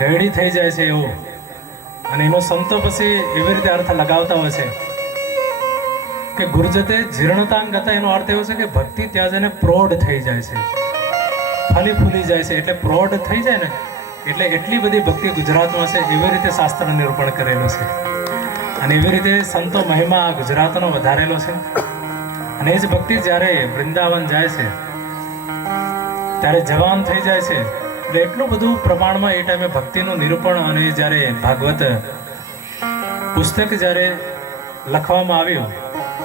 ગયડી થઈ જાય છે એવું. અને એનો સંતો પછી એવી રીતે અર્થ લગાવતા હોય છે કે ગુર્જતે જીર્ણતાન ગતા. એનો અર્થ એવો છે કે ભક્તિ ત્યાં જઈને પ્રૌઢ થઈ જાય છે, ફલી ફૂલી જાય છે. એટલે પ્રૌઢ થઈ જાય ને એટલે એટલી બધી ભક્તિ ગુજરાતમાં છે, એવી રીતે શાસ્ત્ર નિરૂપણ કરેલું છે. અને એવી રીતે સંતો મહિમા ગુજરાતનો વધારેલો છે. અને એ જ ભક્તિ જ્યારે વૃંદાવન જાય છે ત્યારે જવાન થઈ જાય છે. એટલે એટલું બધું પ્રમાણમાં એ ટાઈમે ભક્તિનું નિરૂપણ. અને જ્યારે ભાગવત પુસ્તક જ્યારે લખવામાં આવ્યું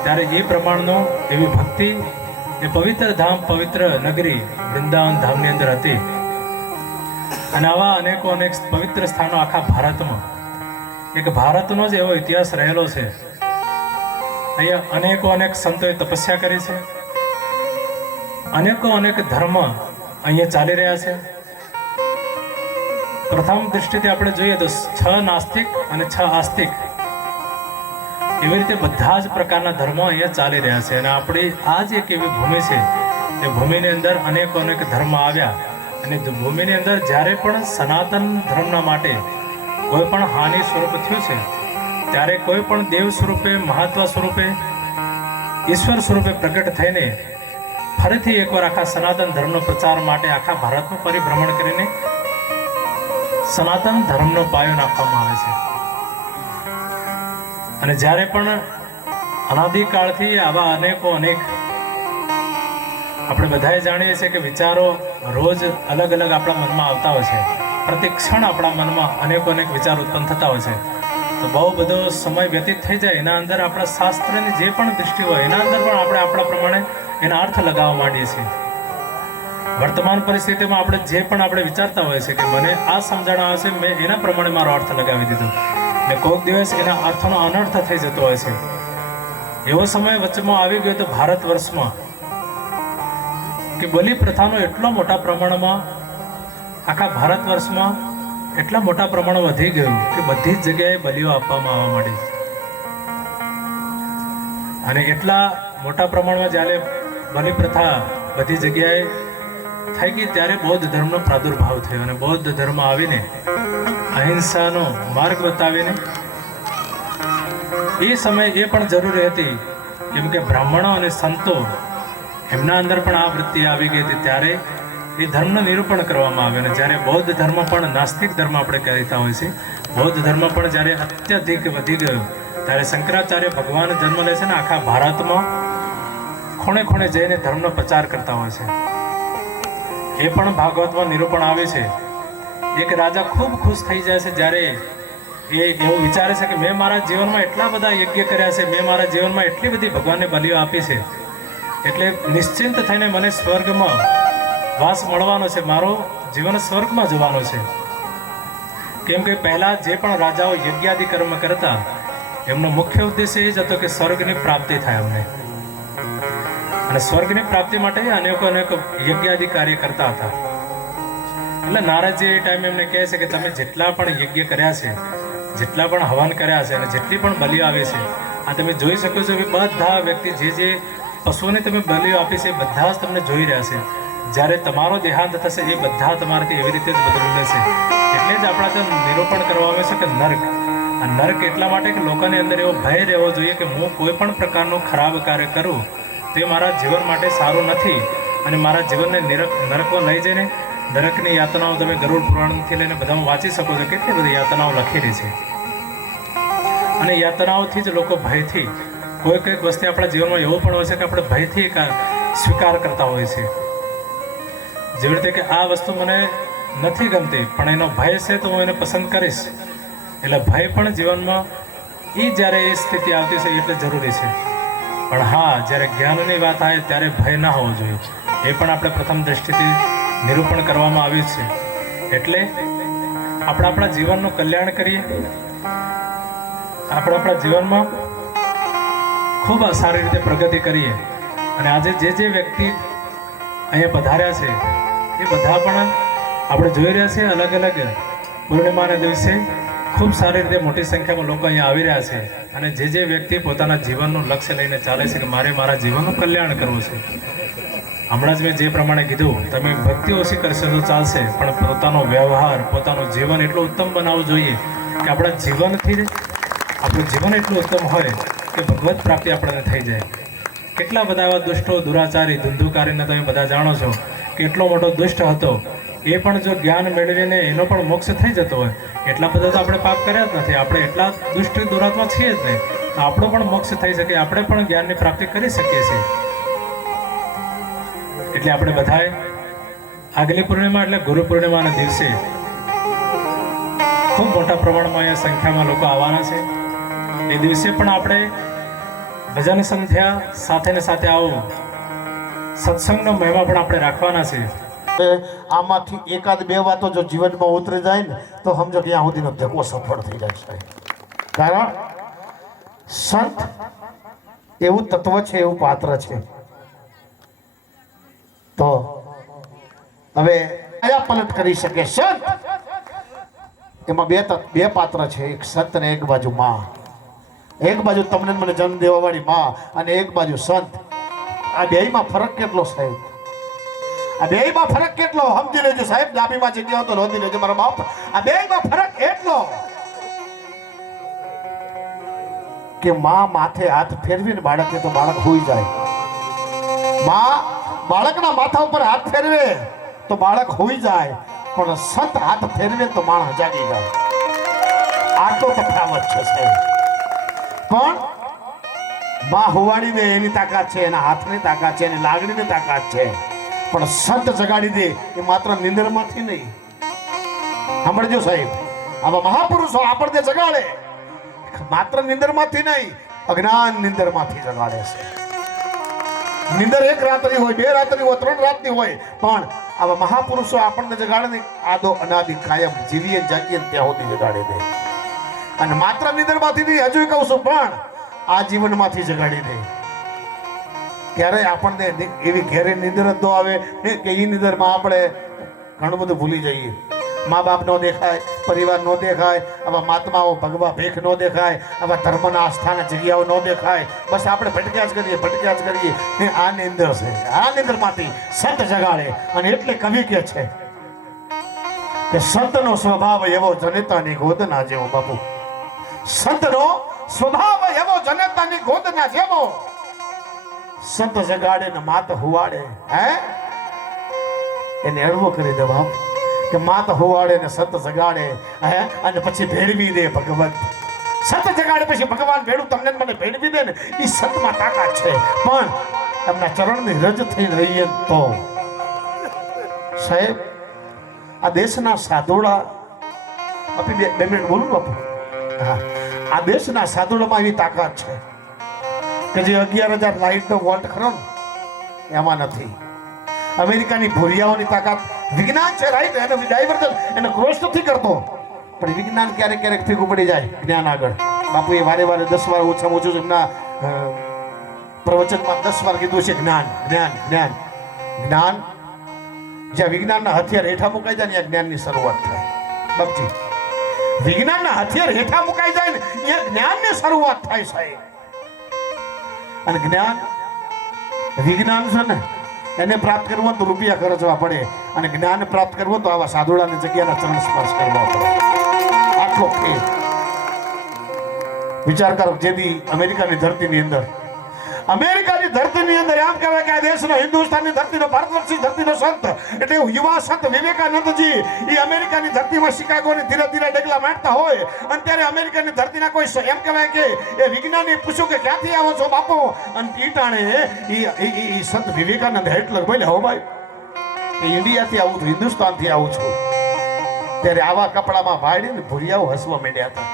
ત્યારે એ પ્રમાણનો એવી ભક્તિ એ પવિત્ર ધામ, પવિત્ર નગરી વૃંદાવન ધામની અંદર હતી. અને આવા અનેકો અનેક પવિત્ર સ્થાનો આખા ભારતમાં, એક ભારતનો જ એવો ઇતિહાસ રહેલો છે. અહીંયા અનેકો અનેક સંતોએ તપસ્યા કરી છે, અનેકો અનેક ધર્મ અહીંયા ચાલી રહ્યા છે. પ્રથમ દૃષ્ટિથી આપણે જોઈએ તો 6 નાસ્તિક અને 6 આસ્તિક, એવી રીતે બધા જ પ્રકારના ધર્મો અહીંયા ચાલી રહ્યા છે. અને આપણી આ જ એક એવી ભૂમિ છે, એ ભૂમિની અંદર અનેકો અનેક ધર્મ આવ્યા. અને ભૂમિની અંદર જ્યારે પણ સનાતન ધર્મના માટે કોઈ પણ હાનિ સ્વરૂપ થયું છે, ત્યારે કોઈ પણ દેવ સ્વરૂપે, મહત્વ સ્વરૂપે, ઈશ્વર સ્વરૂપે પ્રગટ થઈને ફરીથી એકવાર આખા સનાતન ધર્મનો પ્રચાર માટે આખા ભારતનું પરિભ્રમણ કરીને સનાતન ધર્મનો પાયો નાખવામાં આવે છે. અને જ્યારે પણ અનાદિકાળથી આવા અનેકો અનેક આપણે બધાએ જાણીએ છીએ કે વિચારો રોજ અલગ અલગ આપણા મનમાં આવતા હોય છે. પ્રતિ ક્ષણ આપણા મનમાં અનેકો અનેક વિચાર ઉત્પન્ન થતા હોય છે. તો બહુ બધો સમય વ્યતીત થઈ જાય, એના અંદર આપણા શાસ્ત્રની જે પણ દૃષ્ટિ હોય એના અંદર પણ આપણે આપણા પ્રમાણે એના અર્થ લગાવવા માંડીએ છીએ. વર્તમાન પરિસ્થિતિમાં આપણે જે પણ આપણે વિચારતા હોય છે કે મને આ સમજણ આવે છે, મેં એના પ્રમાણે મારો અર્થ લગાવી દીધો. ને કોઈક દિવસ એના અર્થનો અનર્થ થઈ જતો હોય છે. એવો સમય વચ્ચેમાં આવી ગયો તો ભારત વર્ષમાં કે બલિ પ્રથાનો એટલો મોટા પ્રમાણમાં આખા ભારત વર્ષમાં એટલા મોટા પ્રમાણમાં વધી ગયું કે બધી જ જગ્યાએ બલિઓ આપવામાં આવવા માંડી. અને એટલા મોટા પ્રમાણમાં જ્યારે બલિ પ્રથા બધી જગ્યાએ થઈ ગઈ ત્યારે બૌદ્ધ ધર્મનો પ્રાદુર્ભાવ થયો. અને બૌદ્ધ ધર્મ આવીને અહિંસાનો માર્ગ બતાવીને એ સમયે એ પણ જરૂરી હતી, કેમ કે બ્રાહ્મણો અને સંતો એમના અંદર પણ આ વૃત્તિ આવી ગઈ હતી. ત્યારે એ ધર્મનું નિરૂપણ કરવામાં આવ્યું. અને જ્યારે બૌદ્ધ ધર્મ પણ નાસ્તિક ધર્મ આપણે કહેતા હોય છે, બૌદ્ધ ધર્મ પણ જ્યારે અત્યધિક વધી ગયો ત્યારે શંકરાચાર્ય ભગવાન જન્મ લે છે ને આખા ભારતમાં ખૂણે ખૂણે જઈને ધર્મનો પ્રચાર કરતા હોય છે. એ પણ ભાગવતમાં નિરૂપણ આવે છે. એક રાજા ખૂબ ખુશ થઈ જાય છે જ્યારે એ એવું વિચારે છે કે મેં મારા જીવનમાં એટલા બધા યજ્ઞ કર્યા છે, મેં મારા જીવનમાં એટલી બધી ભગવાનને બલિઓ આપી છે, એટલે નિશ્ચિંત થઈને મને સ્વર્ગમાં વાસ મળવાનો છે, મારો જીવન સ્વર્ગમાં જવાનો છે. કેમ કે પહેલાં જે પણ રાજાઓ યજ્ઞાદિ કર્મ કરતા એમનો મુખ્ય ઉદ્દેશ્ય એ જ હતો કે સ્વર્ગની પ્રાપ્તિ થાય અમને. અને સ્વર્ગની પ્રાપ્તિ માટે અનેકો અનેક યજ્ઞાદિ કાર્ય કરતા હતા. એટલે નારદજી એ ટાઈમે એમને કહે છે કે તમે જેટલા પણ યજ્ઞ કર્યા છે, જેટલા પણ હવન કર્યા છે અને જેટલી પણ બલિઓ આવી છે, આ તમે જોઈ શકો છો કે બધા વ્યક્તિ જે પશુઓને તમે બલિઓ આપી છે એ બધા જ તમને જોઈ રહ્યા છે. જ્યારે તમારો દેહાંત થશે એ બધા તમારાથી એવી રીતે જ બદલી લેશે. એટલે જ આપણા ત્યાં નિરૂપણ કરવામાં આવે છે કે નર્ક. આ નર્ક એટલા માટે કે લોકોની અંદર એવો ભય રહેવો જોઈએ કે હું કોઈ પણ પ્રકારનું ખરાબ કાર્ય કરું તો એ મારા જીવન માટે સારું નથી અને મારા જીવનને નરકમાં લઈ જઈને નરકની યાતનાઓ તમે ગરુડ પુરાણથી લઈને બધામાં વાંચી શકો છો. કેટલી બધી યાતનાઓ લખેલી છે અને યાતનાઓથી જ લોકો ભયથી કોઈક વસ્તુ આપણા જીવનમાં એવું પણ હોય છે કે આપણે ભયથી સ્વીકાર કરતા હોઈએ છીએ. જેવી રીતે કે આ વસ્તુ મને નથી ગમતી પણ એનો ભય છે તો હું એને પસંદ કરીશ. એટલે ભય પણ જીવનમાં જ્યારે એ સ્થિતિ આવતી છે એટલે જરૂરી છે. પણ હા, જ્યારે જ્ઞાનની વાત આવે ત્યારે ભય ના હોવો જોઈએ. એ પણ આપણે પ્રથમ દ્રષ્ટિથી નિરૂપણ કરવામાં આવ્યું છે. એટલે આપણે આપણા જીવનનું કલ્યાણ કરીએ, આપણે આપણા જીવનમાં ખૂબ સારી રીતે પ્રગતિ કરીએ. અને આજે જે વ્યક્તિ અહીંયા પધાર્યા છે એ બધા પણ આપણે જોઈ રહ્યા છીએ અલગ અલગ પૂર્ણિમાના દિવસે ખૂબ સારી રીતે મોટી સંખ્યામાં લોકો અહીંયા આવી રહ્યા છે. અને જે વ્યક્તિ પોતાના જીવનનું લક્ષ્ય લઈને ચાલે છે કે મારે મારા જીવનનું કલ્યાણ કરવું છે. હમણાં જ મેં જે પ્રમાણે કીધું, તમે ભક્તિ ઓછી કરશો તો ચાલશે પણ પોતાનો વ્યવહાર, પોતાનું જીવન એટલું ઉત્તમ બનાવવું જોઈએ કે આપણા જીવનથી આપણું જીવન એટલું ઉત્તમ હોય કે ભગવત પ્રાપ્તિ આપણને થઈ જાય. કેટલા બધા એવા દુષ્ટો, દુરાચારી, ધુંધુકારીને તમે બધા જાણો છો. કેટલો મોટો દુષ્ટ હતો એ પણ જો જ્ઞાન મેળવીને એનો પણ મોક્ષ થઈ જતો હોય. એટલા બધા તો આપણે પાપ કર્યા જ નથી, આપણે એટલા દુષ્ટ દુરાત્મા છીએ જ નહીં. તો આપણો પણ મોક્ષ થઈ શકે, આપણે પણ જ્ઞાનની પ્રાપ્તિ કરી શકીએ છીએ. એટલે આપણે બધાએ આગલી પૂર્ણિમા એટલે ગુરુ પૂર્ણિમાના દિવસે ખૂબ મોટા પ્રમાણમાં અહીંયા સંખ્યામાં લોકો આવવાના છે. એ દિવસે પણ આપણે ભજન સંધ્યા સાથે ને સાથે આવો સત્સંગનો મહિમા પણ આપણે રાખવાના છે. આમાંથી એકાદ બે વાતો જો જીવનમાં ઉતરી જાય ને તો સમજો કે ત્યાં સુધીનો ધક્કો સફળ થઈ જાય છે. કારણ સંત એવું તત્વ છે, એવું પાત્ર છે. તો હવે કયા પલટ કરી શકે સંત? એમાં બે પાત્ર છે, એક સંત ને એક બાજુ માં. એક બાજુ તમને મને જન્મ દેવા વાળી માં અને એક બાજુ સંત. આ બેયમાં ફરક કેટલો સાહેબ? આ બેયમાં ફરક કેટલો સમજી લેજો સાહેબ. ડાબીમાં જગ્યા તો નોંધી લેજો મારા બાપ. આ બેયમાં ફરક એટલો કે માં માથે હાથ ફેરવીને બાળકે તો બાળક હોઈ જાય. માં બાળકના માથા ઉપર હાથ ફેરવે તો બાળક હોઈ જાય, પણ સંત હાથ ફેરવે તો માણસ જાગી જાય. આટલો તફાવત છે સાહેબ. પણ માં હુવાડીને એની તાકાત છે, એના હાથની તાકાત છે, એની લાગણીની તાકાત છે. પણ સંત જગાડી દે એ માત્ર નિંદરમાંથી નહીં. સાંભળજો સાહેબ, આવા મહાપુરુષો આપણને જગાડે માત્ર નિંદરમાંથી નહીં, અજ્ઞાન નિંદરમાંથી જગાડે છે. નિંદર એક રાત્રિ હોય, બે રાત્રિ હોય, 3 રાતની હોય, પણ આવા મહાપુરુષો આપણને જગાડે ને આદો અનાદિ કાયમ જીવીએ જાગીએ ત્યાં સુધી જગાડી દે. અને માત્ર નિંદરમાંથી નહીં, હજુ કહું છું, પણ આ જીવનમાંથી જગાડી દે. ક્યારેય આપણને એવી ઘેરે નિંદર જ ન આવે કે એ નિંદરમાં આપણે ઘણું બધું ભૂલી જઈએ. મા બાપ નો દેખાય, પરિવાર નો દેખાય, આવા મહાત્માઓ ભગવા ભેખ નો દેખાય, આવા ધર્મના આસ્થાના જગ્યાઓ નો દેખાય. બસ આપણે ભટક્યા જ કરીએ. આ નિંદર છે. આ નિંદરમાંથી સંત જગાડે. અને એટલે કવિ કે છે કે સંતનો સ્વભાવ એવો જનેતાની ગોદના જેવો. બાપુ, સંતનો સ્વભાવ એવો જનેતાની ગોદના જેવો. સંત જગાડે ને માત હુવાડે. એને અડવો કરી દે બાપ કે માત હુવાડે ને સંત જગાડે અને પછી ભેળવી દે ભગવત. સંત જગાડે પછી ભગવાન ભેળું તમને મને ભેળવી દે ને, એ સંતમાં તાકાત છે. પણ એમના ચરણની રજ થઈ રહીએ તો સાહેબ આ દેશના સાધુડા, આપી 2 મિનિટ બોલું બાપુ. હા, આ દેશના સાધુડામાં એવી તાકાત છે કે જે 11,000 લાઇટનો વોલ્ટ ખરો ને એમાં નથી. અમેરિકાની ભૂરિયાઓની તાકાત વિજ્ઞાન છે, રાઈટ? એનો ડાયવર્જન, એને ક્રોસ નથી કરતો, પણ વિજ્ઞાન ક્યારેક ક્યારેક ફીકું પડી જાય જ્ઞાન આગળ. બાપુએ વારે 10 વાર ઓછામાં ઓછું એમના પ્રવચનમાં 10 વાર કીધું છે જ્ઞાન જ્ઞાન જ્ઞાન જ્ઞાન. જ્યાં વિજ્ઞાનના હથિયાર હેઠા મુકાઈ જાય ને ત્યાં જ્ઞાનની શરૂઆત થાય. બાપજી, વિજ્ઞાનના હથિયાર હેઠા મુકાઈ જાય ને ત્યાં જ્ઞાનની શરૂઆત થાય સાહેબ. અને વિજ્ઞાન છે ને એને પ્રાપ્ત કરવું હોય તો રૂપિયા ખર્ચવા પડે, અને જ્ઞાન પ્રાપ્ત કરવું તો આવા સાધુડાની જગ્યાના ચરણ સ્પર્શ કરવા પડે. આટલો ફેર. વિચાર કરો, જેથી અમેરિકાની ધરતીની અંદર એમ કહેવાય કે આ દેશનો, હિન્દુસ્તાનની ધરતીનો, ભારતવર્ષની ધરતીનો સંત એટલે યુવા સંત વિવેકાનંદજી એ અમેરિકાની ધરતીમાં શિકાગોની ધીરે ધીરે ડગલા માંડતા હોય, અને ત્યારે અમેરિકાની ધરતીના કોઈ એમ કહેવાય કે એ વિજ્ઞાની પૂછ્યું કે ક્યાંથી આવો છો બાપુ, અને ઈટાણે એ સંત વિવેકાનંદ હિટલર બોલે, હો ભાઈ ઇન્ડિયાથી આવું છું, હિન્દુસ્તાનથી આવું છું. ત્યારે આવા કપડામાં વાળીને ભૂરિયાઓ હસવા માંડ્યા હતા.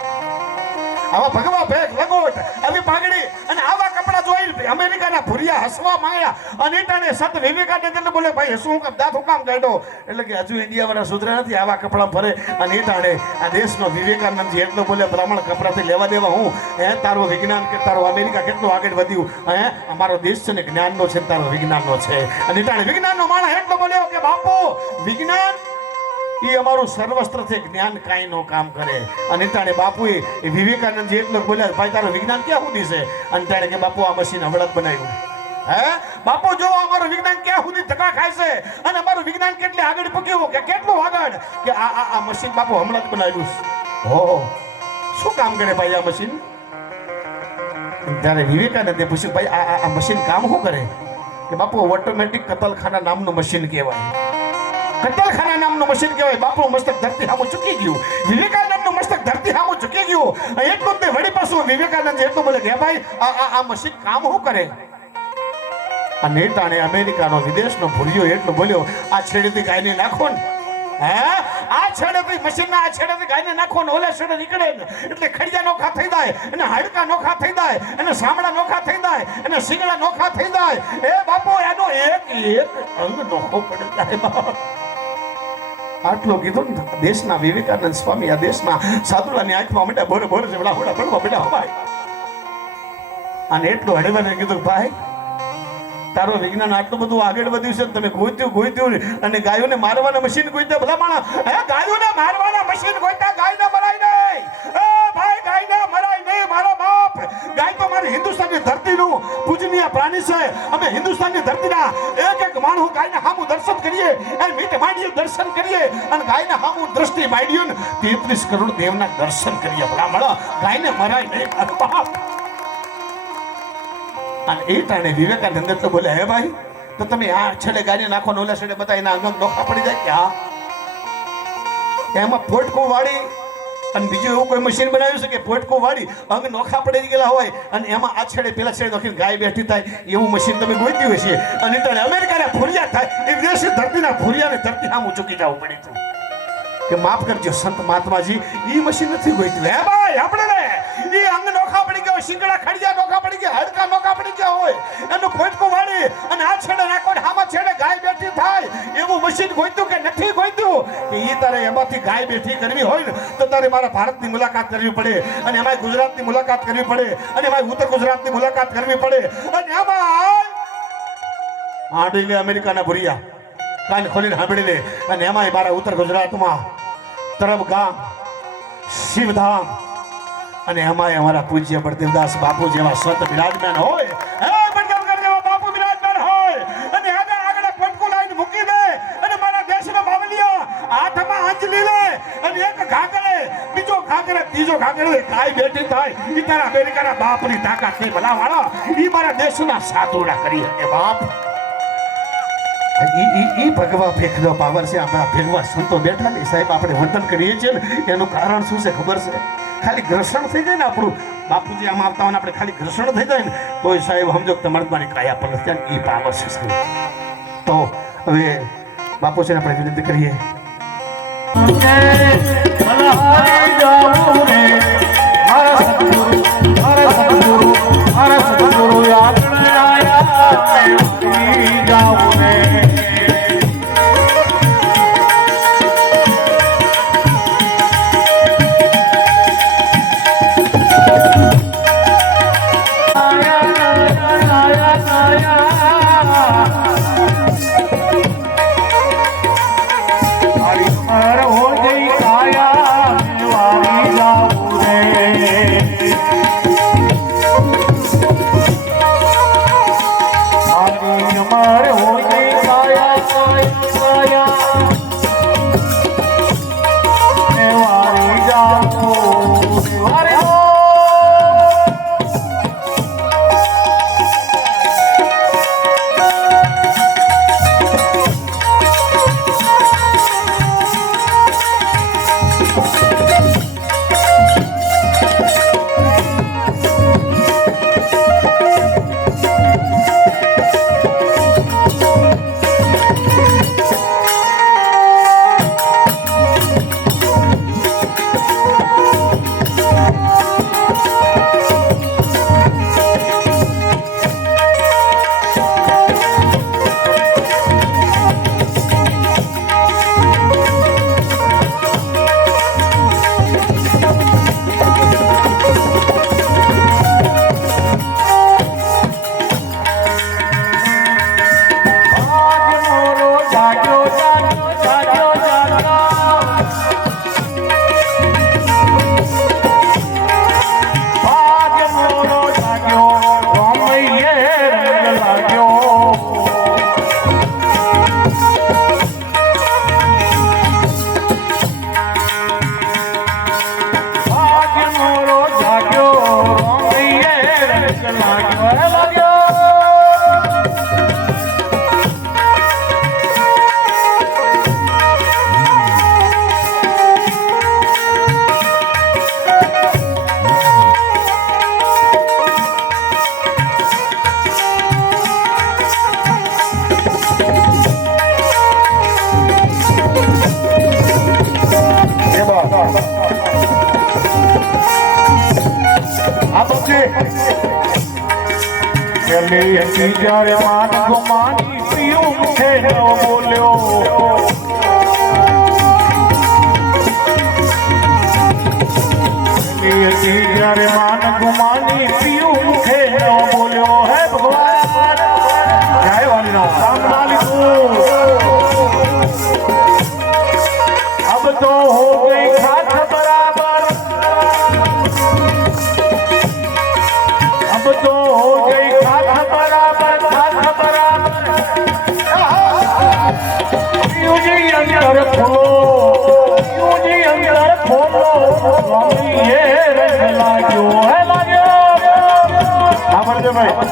આવા ભગવા ભેગ લગોટ આવી પાઘડી અને આવા કપડા જોઈ અમેરિકાના ભૂરિયા હસવા માંડ્યા. અને ઈટાણે સંત વિવેકાનંદ બોલે, ભાઈ શું કામ દાંત હું કામ કાઢો, એટલે કે હજુ ઇન્ડિયા વાળા સુધરા નથી, આવા કપડા ફરે. અને ઈટાણે આ દેશનો વિવેકાનંદજી એટલો બોલે, બ્રાહ્મણ કપડાથી લેવા દેવા હું, તારો વિજ્ઞાન કે તારો અમેરિકા કેટલું આગળ વધ્યું, અમારો દેશ છે ને જ્ઞાનનો છે, તારો વિજ્ઞાનનો છે. અને ઈટાણે વિજ્ઞાનનો માણસ એટલો બોલ્યો કે બાપુ વિજ્ઞાન એ અમારું સર્વસ્ત્ર છે, જ્ઞાન કાંઈ નો કામ કરે. અને તાણે બાપુએ વિવેકાનંદજી એટલો બોલ્યા, ભાઈ તારું વિજ્ઞાન ક્યાં સુધી છે? અને તાણે કે બાપુ આ મશીન હમણાં જ બનાવ્યું. બાપુ જો અમારું વિજ્ઞાન ક્યાં સુધી ધક્કા ખાય છે, અને અમારું વિજ્ઞાન કેટલે આગળ પક્યું કે કેટલું આગળ, કે આ મશીન બાપુ હમણાં જ બનાવ્યું. હો શું કામ કરે ભાઈ આ મશીન? ત્યારે વિવેકાનંદે પૂછ્યું, ભાઈ આ મશીન કામ શું કરે? કે બાપુ ઓટોમેટિક કતલખાના નામનું મશીન કહેવાય. કતલખાના નામનું મશીન કહેવાય. બાપુનું મસ્તક ધરતી સામું ચૂકી ગયું, વિવેકાનંદનું મસ્તક ધરતી સામું ચૂકી ગયું. એટલું જ વળી પાછું વિવેકાનંદ એટલું બોલે કે ભાઈ આ મશીન કામ શું કરે? અને ટાણે અમેરિકાનો વિદેશનો ભૂલ્યો એટલું બોલ્યો, આ છેડેથી ગાયને નાખો ને, આ છેડેથી મશીનના આ છેડેથી ગાયને નાખો ને, ઓલા છેડે નીકળે ને એટલે ખડિયા નોખા થઈ જાય, અને હાડકા નોખા થઈ જાય, અને સામડા નોખા થઈ જાય, અને શિંગડા નોખા થઈ જાય. એ બાપુ એનો એક અંગ નોખો પડી જાય. આટલો કીધું ને દેશના વિવેકાનંદ સ્વામી આ દેશના સાધુડાની આંખમાં બેટા બોરે બોરે જેવડા હોડા પડવા બેટા ભાઈ. અને એટલું હળવાને કીધું, ભાઈ તારો વિજ્ઞાન આટલું બધું આગળ વધ્યું છે, તમે ગોત્યું અને ગાયોને મારવાના મશીન ગોત્યા. બધા માણસ ગાયોને મારવાના મશીન ગોત્યા, ગાયને મરાય નહીં. ભાઈ ગાયને મરાય નહીં મારા બાપ. ગાય તો મારી હિન્દુસ્તાનની ધરતીનું પૂજનીય પ્રાણી છે. અમે હિન્દુસ્તાનની ધરતીના એક માણસ ગાયના સામું દર્શન કરીએ, અને મીઠ માંડીએ દર્શન કરીએ, અને ગાયના સામું દ્રષ્ટિ માંડીએ ને 33 કરોડ દેવના દર્શન કરીએ. બ્રાહ્મણ ગાયને મરાય નહીં મારા બાપ. અને એ ટાણે વિવેકાનંદ તો બોલે, હે ભાઈ તો તમે આ છેડે ગાડી નાખો ને ઓલા છેડે બધા એના અંગ નોખા પડી જાય કે હા? એમાં પોટકો વાળી અને બીજું એવું કોઈ મશીન બનાવ્યું છે કે પોટકો વાળી અંગ નોખા પડી ગયેલા હોય, અને એમાં આ છેડે પેલા છેડે નોખીને ગાય બેઠી થાય એવું મશીન તમે ગોત્યું હશે. અને ટાણે અમેરિકાના ફુરિયા થાય એ વિદેશી ધરતીના ફુરિયાને ધરતી સામું ચૂકી જવું પડે છે. કે માફ કરજો સંત મહાત્માજી, એ મશીન નથી ગોત્યું. હે ભાઈ આપણે એ અંગ નોખા પડી ગયો, શિંગડા ખડિયા નોખા પડી ગયા, હાડકા નોખા પડી ગયા હોય, એનું પોટકો વાળી અને આ છેડે નાખો ને આમાં છેડે ગાય બેઠી થાય એવું મશીન ગોત્યું કે નથી ગોત્યું? કે એ તારે એમાંથી ગાય બેઠી કરવી હોય ને તો તારે મારા ભારતની મુલાકાત કરવી પડે, અને એમાં ગુજરાતની મુલાકાત કરવી પડે, અને એમાં ઉત્તર ગુજરાતની મુલાકાત કરવી પડે. અને એમાં આડી લે અમેરિકાના ભૂરિયા કાન ખોલીને સાંભળી લે. અને એમાં મારા ઉત્તર ગુજરાતમાં તરફ ગામ શિવધામ, અને એમાં અમારા પૂજ્ય બળદેવદાસ બાપુ જેવા સંત બિરાજમાન હોય, બાપુ બિરાજમાન હોય, અને આગળ પટકો લાઈન મૂકી દે, અને મારા દેશનો બાવલિયા હાથમાં અંજલી લે, અને એક ઘાઘરે બીજો ઘાઘરે ત્રીજો ઘાઘરે કાઈ બેઠી થાય. ઈ તારા અમેરિકાના બાપની તાકાત નહીં ભલાવાળા, ઈ મારા દેશના સાધુડા કરી શકે બાપ. ઈ ભગવા ભેખનો પાવર છે. આપણા ભેગવા સંતો બેઠા ને સાહેબ આપણે વંદન કરીએ છીએ ને એનું કારણ શું છે ખબર છે? ખાલી ઘર્ષણ થઈ જાય ને આપણું બાપુજી આમાં આવતા હોય આપણે ખાલી ઘર્ષણ થઈ જાય ને તોય સાહેબ સમજો તમારે મારી કાયા પલટ છે. એ પાવર છે સાહેબ. તો હવે બાપુ છે આપણે વિનંતી કરીએ. એ બાત આ પછી પેલી હતી જ્યારે માન ગુમાની પીયું છે ન બોલ્યો પેલી હતી જ્યારે માન ગુમાની પીયું છે ન બોલ્યો હે ભગવાન જય વાલીનાથ સાંભળા લીધું अब तो हो गई खात बराबर अब तो हो गई खात बराबर यूं जी अंदर खोलो स्वामी ये रंग लाग्यो है लाग्यो हाँ बंदे भाई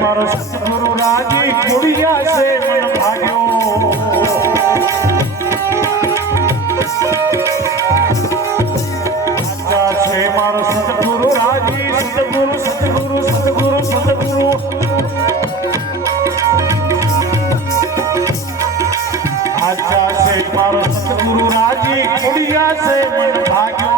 मारो सतगुरु राजी गुड़िया से मन भाग्यो अच्छा से मारो सतगुरु राजी सतगुरु सतगुरु सतगुरु सतगुरु अच्छा से मारो सतगुरु राजी गुड़िया से मन भाग्यो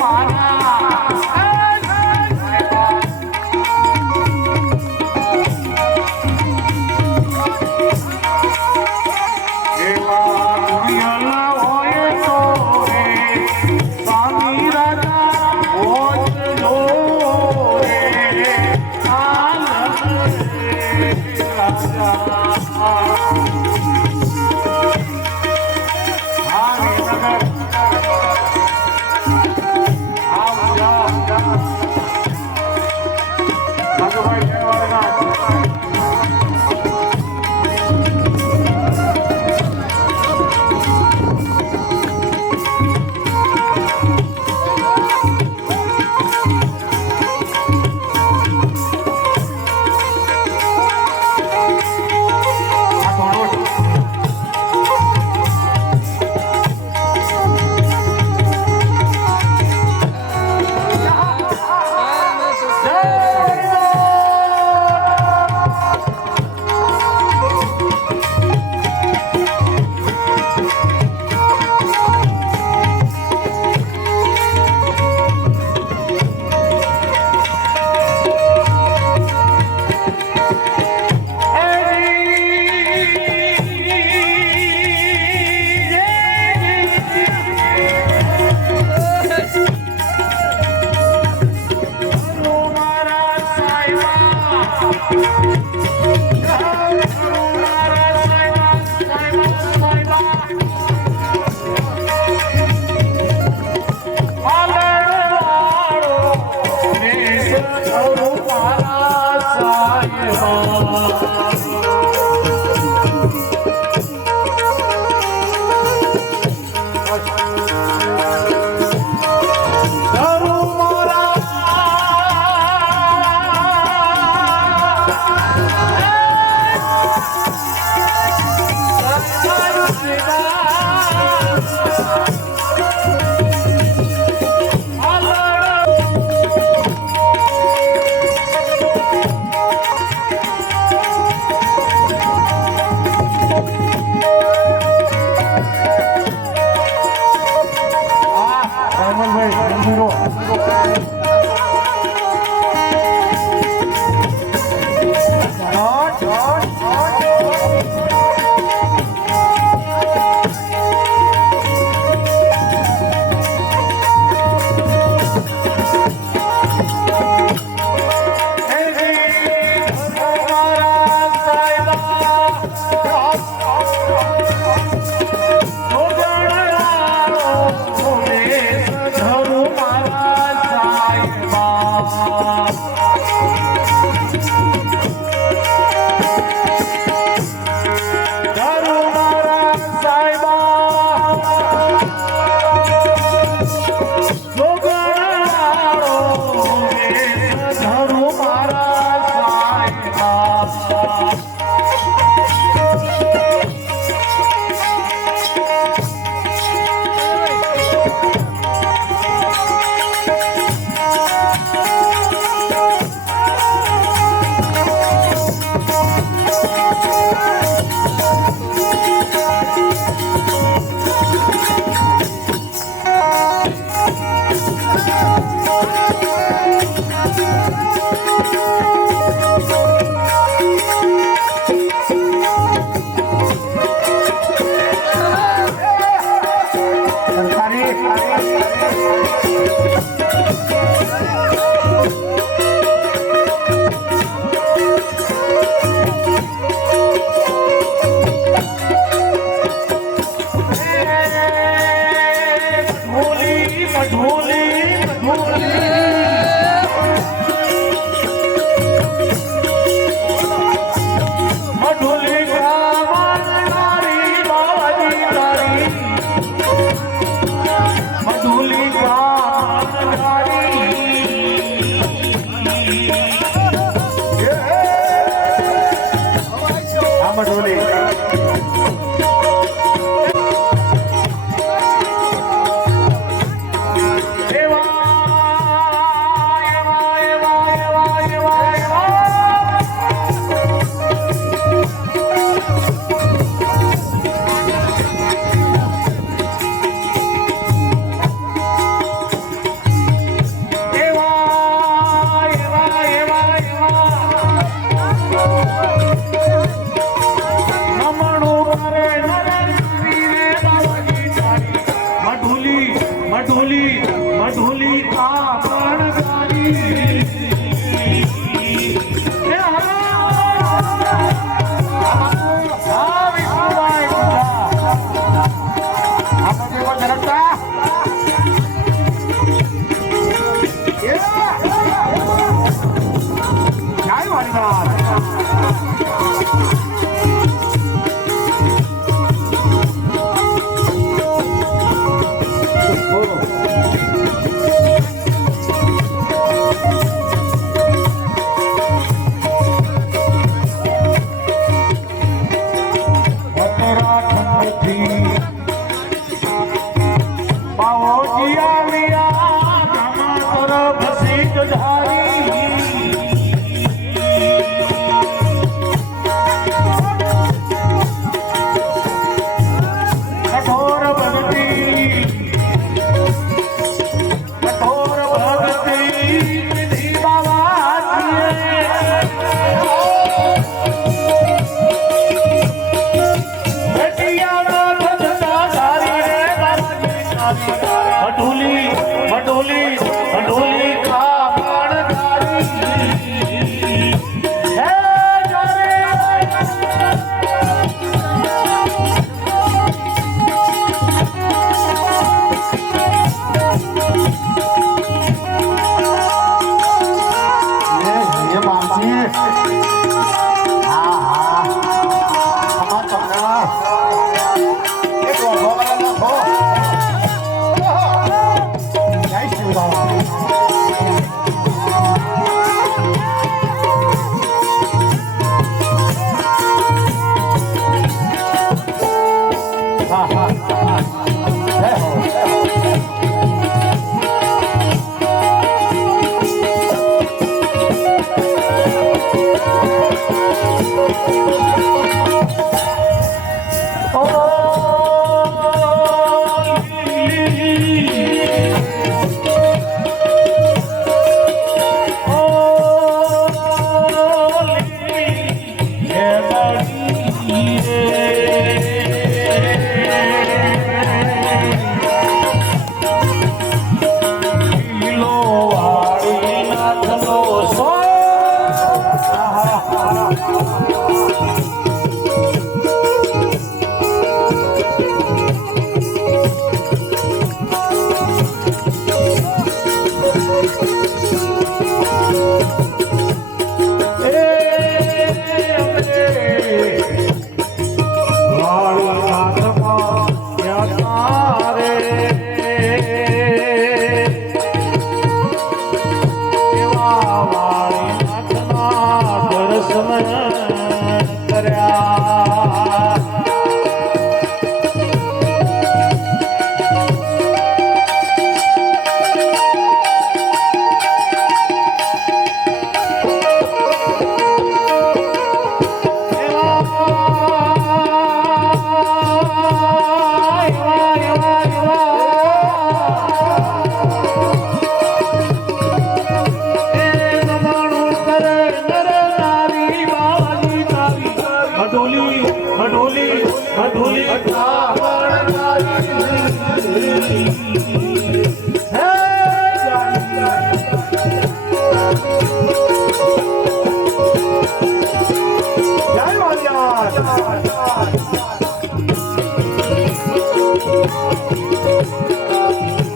મારા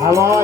હાલો